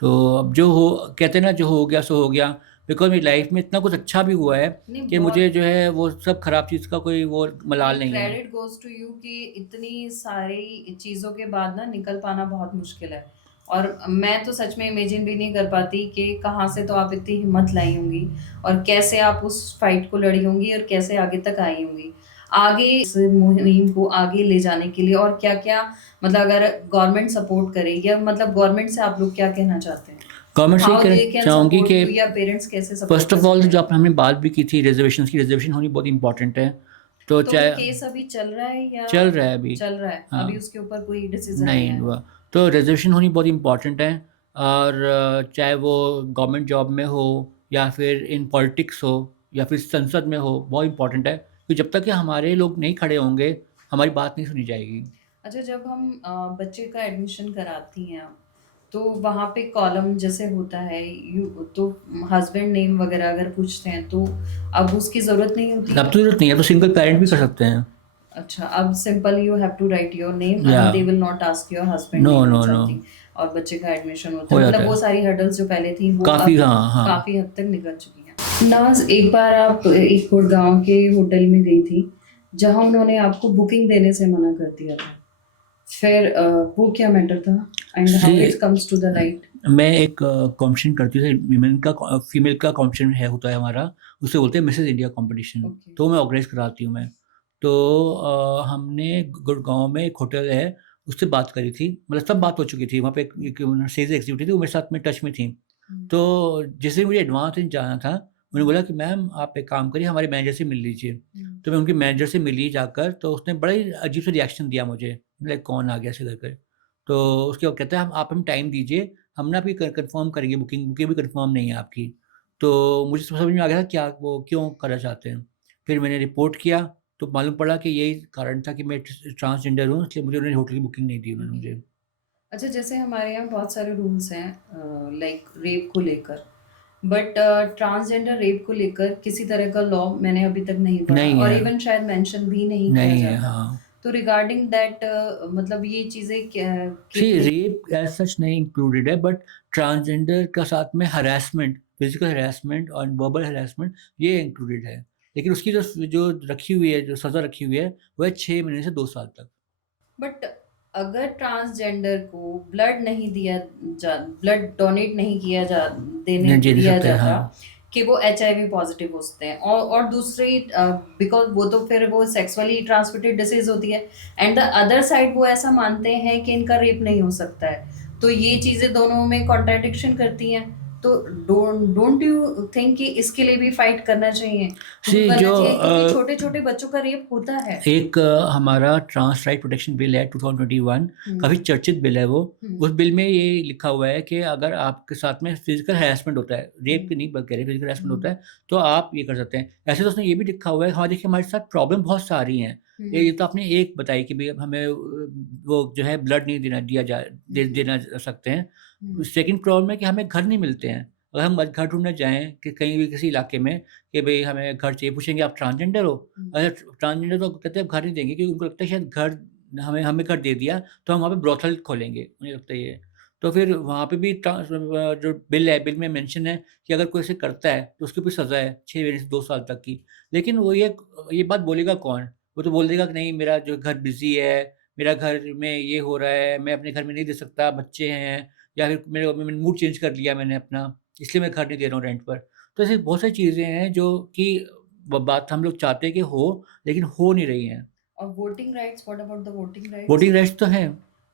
तो अब जो हो, कहते हैं ना, जो हो गया सो हो गया। बिकॉज़ मेरी लाइफ़ में इतना कुछ अच्छा भी हुआ है नहीं, कि मुझे बहुत। जो है वो सब खराब चीज़ का कोई वो नहीं, मलाल नहीं है। क्रेडिट गोज टू यू कि इतनी सारी चीज़ों के बाद ना निकल पाना बहुत मुश्किल है, और मैं तो सच में इमेजिन भी नहीं कर पाती कि कहाँ से तो आप इतनी हिम्मत लाई होंगी, और कैसे आप उस फाइट को लड़ी होंगी, और कैसे आगे तक आई होंगी, आगे इस मुहिम को आगे ले जाने के लिए, और क्या-क्या, मतलब अगर गवर्नमेंट सपोर्ट करे, या मतलब गवर्नमेंट से आप लोग क्या कहना चाहते हैं? गवर्नमेंट से ये हाउ कहना दे कैन चाहूँगी सपोर्ट कि यू, या पेरेंट्स कैसे सपोर्ट फ़र्स्ट कर ऑफ़ ऑल सकते जो हैं? आप हमने बात भी की थी रिज़र्वेशंस की, रिज़र्वेशन होनी बहुत इम्पोर्टेंट है। तो तो वो चाहे केस अभी चल रहा है या चल रहा है अभी। चल रहा है? अभी हाँ। उसके ऊपर कोई डिसीज़न नहीं नहीं आया? हुआ। तो रिज़र्वेशन होनी बहुत इम्पोर्टेंट है। और चाहे वो गवर्नमेंट जॉब में हो, या फिर इन पॉलिटिक्स हो, या फिर संसद में हो, बहुत इम्पोर्टेंट है, कि जब तक कि हमारे लोग नहीं खड़े होंगे, हमारी बात नहीं सुनी जाएगी। अच्छा, जब हम बच्चे का एडमिशन कराती हैं आप, तो वहाँ पे कॉलम जैसे होता है, यू तो हस्बैंड नेम वगैरह अगर पूछते हैं, तो अब उसकी ज़रूरत नहीं होती अब है? तो ज़रूरत नहीं है, अब तो सिंगल पेरेंट भी कर अच्छा। सकते हैं। अच्छा, अब simple you have to write your name या and they will not ask your husband no, name and no, no, something, और बच्चे का एडमिशन होता हो है। जाता मतलब वो है। सारी हर्डल्स जो पहले थी, वो काफ़ी, अब हाँ, हाँ। काफ़ी हद तक निकल चुकी हैं। नाज़, एक बार आप एक गुड़गाँव के होटल में गई थी, जहाँ उन्होंने आपको बुकिंग देने से मना कर दिया था। फिर वो क्या मैटर था, and see how it comes to the light? मैं एक कॉम्पिटिशन करती थी, वीमेन का फीमेल का कॉम्पिटिशन है, होता है हमारा, उसे बोलते हैं मिसेस इंडिया कॉम्पिटिशन। ओके। तो मैं ऑर्गेनाइज कराती हूँ मैं। तो हमने गुड़गांव में एक होटल है, उससे बात करी थी, मतलब सब बात हो चुकी थी वहाँ पे। एक सेल्स एग्जीक्यूटिव थी, वो मेरे साथ में टच में थी। हुँ, तो जैसे मुझे एडवांस में जाना था, उन्होंने हुँ, बोला कि मैम आप एक काम करिए, हमारे मैनेजर से मिल लीजिए। हुँ। तो मैं उनके मैनेजर से मिली जाकर, तो उसने बड़ा ही अजीब सा रिएक्शन दिया मुझे, लाइक कौन आ गया ऐसे करके। तो उसके बाद कहता है, हम आप हमें टाइम दीजिए, हम ना अभी कन्फर्म करेंगे, बुकिंग बुकिंग भी कन्फर्म नहीं है आपकी। तो मुझे समझ में आ गया था क्या वो क्यों करना चाहते हैं। फिर मैंने रिपोर्ट किया, तो मालूम पड़ा कि यही कारण था कि मैं ट्रांसजेंडर हूँ, इसलिए मुझे उन्होंने होटल की बुकिंग नहीं दी उन्होंने ओके। मुझे। अच्छा, जैसे हमारे यहाँ बहुत सारे रूल्स हैं लाइक रेप को लेकर, बट ट्रांसजेंडर रेप को लेकर किसी तरह का लॉ मैंने अभी तक नहीं पढ़ा, नहीं और है, इवन शायद मेंशन भी नहीं किया नहीं है, जाता। हाँ। तो रिगार्डिंग दैट, मतलब ये चीज़ें सी कितनी। रेप एज़ सच नहीं इंक्लूडेड है, बट ट्रांसजेंडर का साथ में हरासमेंट, फिजिकल हरासमेंट और वर्बल हरासमेंट, ये इंक्लूडेड है। लेकिन उसकी जो जो रखी हुई है, जो सज़ा रखी हुई है, वो है 6 महीने से 2 साल तक। बट अगर ट्रांसजेंडर को ब्लड नहीं दिया जा ब्लड डोनेट नहीं किया जा देने नहीं, जी नहीं दिया सकते, जाता, हाँ। कि वो एचआईवी पॉजिटिव होते हैं, और दूसरी, बिकॉज वो तो फिर वो सेक्सुअली ट्रांसमिटेड डिसीज होती है, एंड द अदर साइड वो ऐसा मानते हैं कि इनका रेप नहीं हो सकता है, तो ये चीज़ें दोनों में कॉन्ट्राडिक्शन करती हैं। तो डोंट यू थिंक कि इसके लिए भी फाइट करना चाहिए, सी रूल बनना जो चाहिए, क्योंकि छोटे-छोटे बच्चों का रेप होता है। एक हमारा ट्रांस राइट प्रोटेक्शन बिल है 2021, काफ़ी हुँ, चर्चित बिल है वो। हुँ, उस बिल में ये लिखा हुआ है कि अगर आपके साथ में फिज़िकल हैरेसमेंट होता है, रेप हुँ, की नहीं बात कह रहे, फिज़िकल हैरेसमेंट हुँ, होता है, तो आप ये कर सकते हैं। ऐसे तो उसने ये भी लिखा हुआ है, हाँ, देखिए हमारे साथ प्रॉब्लम बहुत सारी हैं। ये हुँ, तो आपने एक बताई कि भई अब हमें वो जो है ब्लड नहीं हुँ, देना सकते हैं। हुँ, सेकंड प्रॉब्लम है कि हमें घर नहीं मिलते हैं। अगर हम घर ढूँढने जाएँ कि कहीं भी किसी इलाके में कि भई हमें घर चाहिए, पूछेंगे आप ट्रांसजेंडर हो? हुँ, अगर ट्रांसजेंडर तो कहते हैं घर नहीं देंगे क्योंकि उनको लगता है शायद घर हमें हमें घर दे दिया तो हम वहाँ पे ब्रोथल खोलेंगे, उन्हें लगता है ये। तो फिर वहाँ पे भी जो बिल है, बिल में मेंशन है कि अगर कोई ऐसे करता है तो उसकी भी सज़ा है 6 महीने से 2 साल तक की। लेकिन वो ये बात बोलेगा कौन? वो तो बोल देगा कि नहीं मेरा जो घर बिज़ी है, मेरा घर में ये हो रहा है, मैं अपने घर में नहीं दे सकता, बच्चे हैं या फिर मैंने मूड चेंज कर लिया मैंने अपना, इसलिए मैं घर नहीं दे रहा हूँ रेंट पर। तो ऐसी बहुत सारी चीज़ें हैं जो कि ब बात हम लोग चाहते हैं कि हो, लेकिन हो नहीं रही हैं। और voting rights, what about the voting rights? Voting rights तो हैं।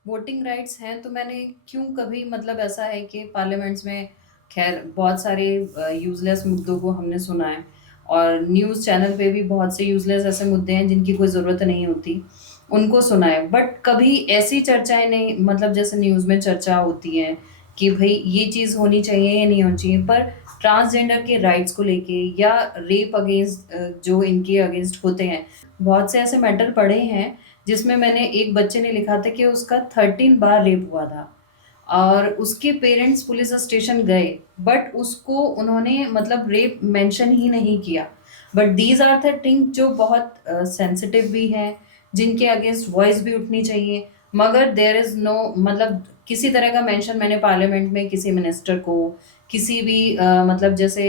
वोटिंग राइट्स हैं, तो मैंने क्यों कभी मतलब ऐसा है कि पार्लियामेंट्स में खैर बहुत सारे यूज़लेस मुद्दों को हमने सुना है, और न्यूज़ चैनल पे भी बहुत से यूज़लेस ऐसे मुद्दे हैं जिनकी कोई ज़रूरत नहीं होती, उनको सुना है। बट कभी ऐसी चर्चाएँ नहीं, मतलब जैसे न्यूज़ में चर्चा होती है कि भई ये चीज़ होनी चाहिए या नहीं होनी चाहिए, पर ट्रांसजेंडर के राइट्स को लेके या रेप अगेंस्ट जो इनके अगेंस्ट होते हैं, बहुत से ऐसे मैटर पढ़े हैं जिसमें मैंने एक बच्चे ने लिखा था कि उसका 13 बार रेप हुआ था और उसके पेरेंट्स पुलिस स्टेशन गए, बट उसको उन्होंने मतलब रेप मेंशन ही नहीं किया। But these are the thing जो बहुत सेंसिटिव भी हैं, जिनके अगेंस्ट वॉइस भी उठनी चाहिए, मगर देयर इज नो मतलब किसी तरह का मेंशन मैंने पार्लियामेंट में किसी मिनिस्टर को, किसी भी मतलब जैसे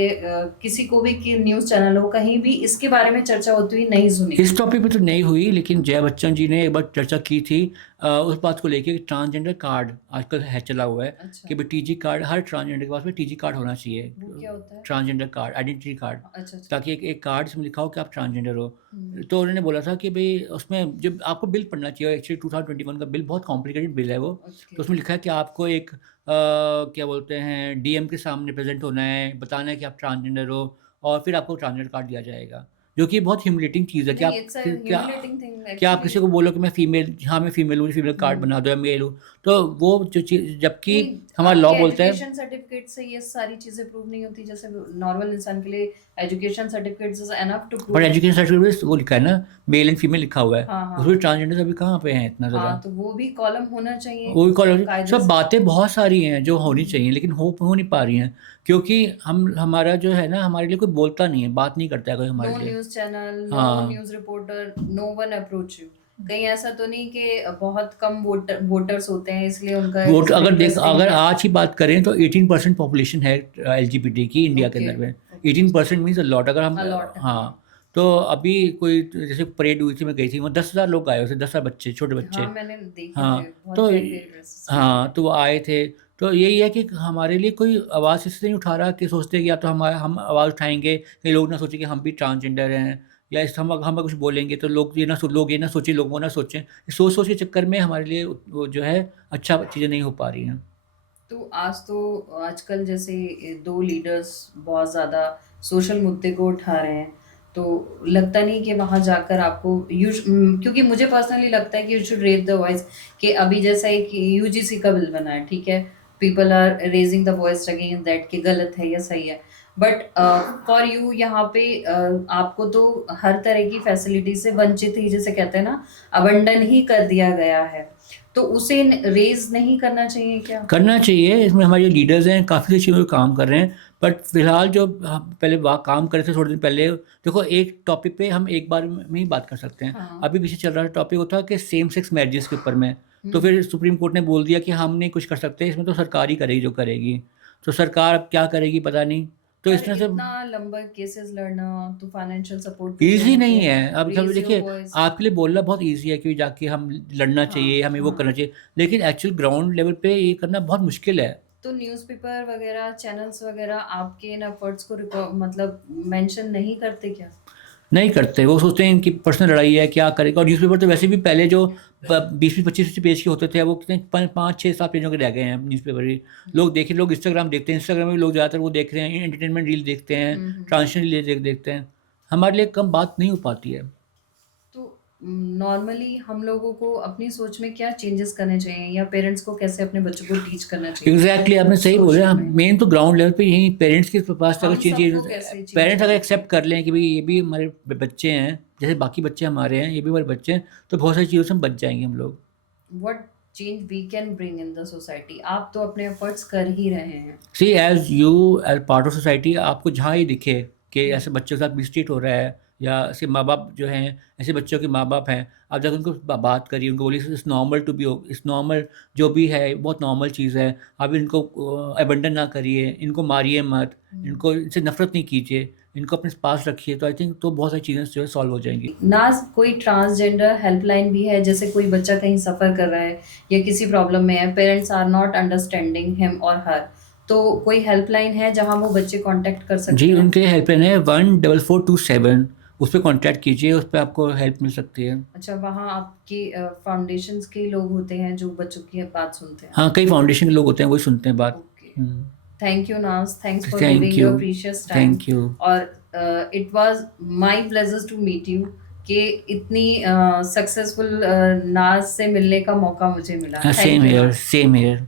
किसी को भी कि न्यूज़ चैनल हो, कहीं भी इसके बारे में चर्चा होती हुई नहीं सुनी। इस टॉपिक पे तो नहीं हुई, लेकिन जया बच्चन जी ने एक बार चर्चा की थी उस बात को लेके कि ट्रांसजेंडर कार्ड आजकल है चला हुआ है अच्छा, कि भाई टीजी कार्ड हर ट्रांसजेंडर के पास में टीजी कार्ड होना चाहिए। वो क्या होता है? ट्रांसजेंडर कार्ड, आइडेंटिटी कार्ड, अच्छा, अच्छा। ताकि एक एक कार्ड जिसमें लिखा हो कि आप ट्रांसजेंडर हो। हुँ, तो उन्होंने बोला था कि भई उसमें जब आपको बिल पढ़ना चाहिए, एक्चुअली 2021 का बिल बहुत कॉम्प्लिकेटेड बिल है वो। ओके। तो उसमें लिखा है कि आपको एक क्या बोलते हैं डीएम के सामने प्रेज़ेंट होना है, बताना है कि आप ट्रांसजेंडर हो और फिर आपको ट्रांसजेंडर कार्ड दिया जाएगा। जो कि बहुत ह्यूमिलेटिंग चीज़ है कि नहीं, आप इट्स अ क्या ह्यूमिलेटिंग थिंग क्या आप एक्चुअली। किसी को बोलो कि मैं फीमेल हाँ, मैं फीमेल हूँ, फीमेल कार्ड हुँ। बना दो या मेल हूँ। तो वो जो चीज़ जबकि नहीं, हमारा लॉ आपके बोलता है एजुकेशन सर्टिफिकेट से ये सारी चीज़ें प्रूव नहीं होती, जैसे नॉर्मल इंसान के लिए education certificates is enough to but prove. Education certificate में वो लिखा है ना, मेल एंड फीमेल लिखा हुआ है। हाँ, हाँ, उसमें हाँ। ट्रांसजेंडर अभी कहाँ पे हैं इतना ज़रा? हाँ, तो वो भी कॉलम होना चाहिए वो भी कॉलोनी कायदे सब से। बातें बहुत सारी हैं जो होनी हुँ। चाहिए लेकिन हो नहीं पा रही हैं। क्योंकि हम हमारा जो है ना हमारे लिए कोई बोलता नहीं है, बात नहीं करता है कोई नो हमारे लिए। न्यूज़ चैनल, नो हाँ, news reporter, no one approach you. कहीं ऐसा तो नहीं कि बहुत कम वोटर्स होते हैं इसलिए उनका वोट इस पे इंटरेस्ट ही अगर नहीं है? आज की बात करें तो 18% पॉपुलेशन है एलजीबीटी की इंडिया के ओके, अंदर में। ओके। 18% मीन्स अ लॉट अगर हम अ लॉट, हाँ। हाँ, तो अभी कोई जैसे परेड हुई थी मैं गई थी वहाँ 10,000 लोग आए हुए थे, 10,000 बच्चे, छोटे हाँ, बच्चे। मैंने देखे थे, हाँ, बहुत तो प्यारे-प्यारे ड्रेसेस में थे। हाँ, तो वो आए थे। तो यही है कि हमारे लिए कोई आवाज़ इसलिए नहीं उठा रहा कि सोचते हैं कि या तो हम आवाज़ उठाएँगे, कि लोग ना सोचें कि हम भी ट्रांसजेंडर हैं या इस हम कुछ बोलेंगे तो लोग ये ना सोचें, लोग वो ना सोचें। सोच-सोच के चक्कर में हमारे लिए वो जो है अच्छा चीज़ें नहीं हो पा रही हैं। तो आज तो आजकल जैसे 2 लीडर्स बहुत ज़्यादा सोशल मुद्दे को उठा रहे हैं, तो लगता नहीं कि वहाँ जाकर आपको क्योंकि मुझे पर्सनली लगता है कि you should raise the voice, कि अभी जैसा एक यूजीसी का बिल बना है, ठीक है? People are raising the voice against that कि गलत है या सही है। बट फॉर यू यहाँ पे आपको तो हर तरह की फैसिलिटी से वंचित ही जिसे कहते हैं ना, अबंडन ही कर दिया गया है। तो उसे रेज़ नहीं करना चाहिए क्या? करना चाहिए, इसमें हमारे जो लीडर्स हैं काफ़ी सी चीज़ों पे काम कर रहे हैं। बट फ़िलहाल जो पहले काम कर रहे थे थोड़े दिन पहले, देखो एक टॉपिक पे हम एक बार में ही बात कर सकते हैं। हाँ। अभी पीछे चल रहा टॉपिक वो था कि सेम सेक्स मैरिजेज़ के ऊपर में। तो हुँ। फिर सुप्रीम कोर्ट ने बोल दिया कि हम नहीं कुछ कर सकते, इसमें तो सरकार ही करेगी जो करेगी। तो सरकार अब क्या करेगी पता नहीं। तो पर इस तरह से इतना लंबा केसेस लड़ना, तो फाइनेंशियल सपोर्ट भी ईज़ी चाहिए नहीं कि है। अब सब रेज़ योर देखिए वॉइस। आपके लिए बोलना बहुत ईज़ी है कि जाके हम लड़ना हाँ, चाहिए, हमें वो हाँ। करना चाहिए। लेकिन एक्चुअल ग्राउंड लेवल पे ये करना बहुत मुश्किल है। तो न्यूज़पेपर वगैरह, चैनल्स वगैरह आपके इन एफर्ट्स को मतलब मेंशन नहीं करते क्या? नहीं करते, वो सोचते हैं इनकी पर्सनल लड़ाई है, क्या करेगा। और न्यूज़पेपर तो वैसे भी पहले जो 20-25 पेज के होते थे, वो कितने 5-6-7 पेजों के रह गए हैं न्यूज़पेपर भी। लोग इंस्टाग्राम देखते हैं, इंस्टाग्राम में लोग ज़्यादातर वो देख रहे हैं, एंटरटेनमेंट रील देखते हैं, ट्रांजिशन रील देखते हैं। हमारे लिए कम बात नहीं हो पाती है। तो नॉर्मली हम लोगों को अपनी सोच में क्या चेंजेस करने चाहिए, या पेरेंट्स को कैसे अपने बच्चों को टीच करना चाहिए? एग्जैक्टली आपने सही बोला। सोशल में मेन तो ग्राउंड लेवल पे यही पेरेंट्स के पास अगर हम चीज़, सबको कैसे चीज पेरेंट्स अगर एक्सेप्ट कर लें कि भाई ये भी हमारे बच्चे हैं, जैसे बाकी बच्चे हमारे हैं, ये भी हमारे बच्चे हैं, तो बहुत सारी चीज़ों से हम बच जाएंगे हम लोग। What change we can bring in the society? आप तो अपने एफर्ट्स कर ही रहे हैं। See as you as part of society, आपको जहाँ ये दिखे कि ऐसे बच्चों के साथ मिसट्रीट हो रहा है, या ऐसे माँ बाप जो हैं, ऐसे बच्चों के माँ बाप हैं, आप जाकर उनको बात करिए, उनको बोलिए it's normal to be, it's normal, जो भी है बहुत नॉर्मल चीज़ है। आप इनको अबंडन ना करिए, इनको मारिए मत, इनको इनसे नफरत नहीं कीजिए, इनको अपने पास रखिए। तो आई थिंक तो बहुत सारी चीज़ें जो है सॉल्व हो जाएंगी। नाज, कोई ट्रांसजेंडर हेल्पलाइन भी है? जैसे कोई बच्चा कहीं सफ़र कर रहा है या किसी प्रॉब्लम में है, parents are not understanding him और हर, तो कोई हेल्पलाइन है जहां वो बच्चे कांटेक्ट कर सकते जी, हैं? उनके हेल्पलाइन है 14427, उस पर कॉन्टैक्ट कीजिए, उस पर आपको हेल्प मिल सकती है। अच्छा, वहाँ आपके फाउंडेशंस के लोग होते हैं जो बच्चों की बात सुनते हैं? हाँ, कई फाउंडेशन के लोग होते हैं, वही सुनते हैं बात। Okay, thank you Naaz, thanks for thank giving you, your precious time. Thank you. और it was my pleasure to meet you, कि इतनी सक्सेसफुल नाज से मिलने का मौका मुझे मिला। हाँ, थैंक सेम यू हेयर, नाज। Same here.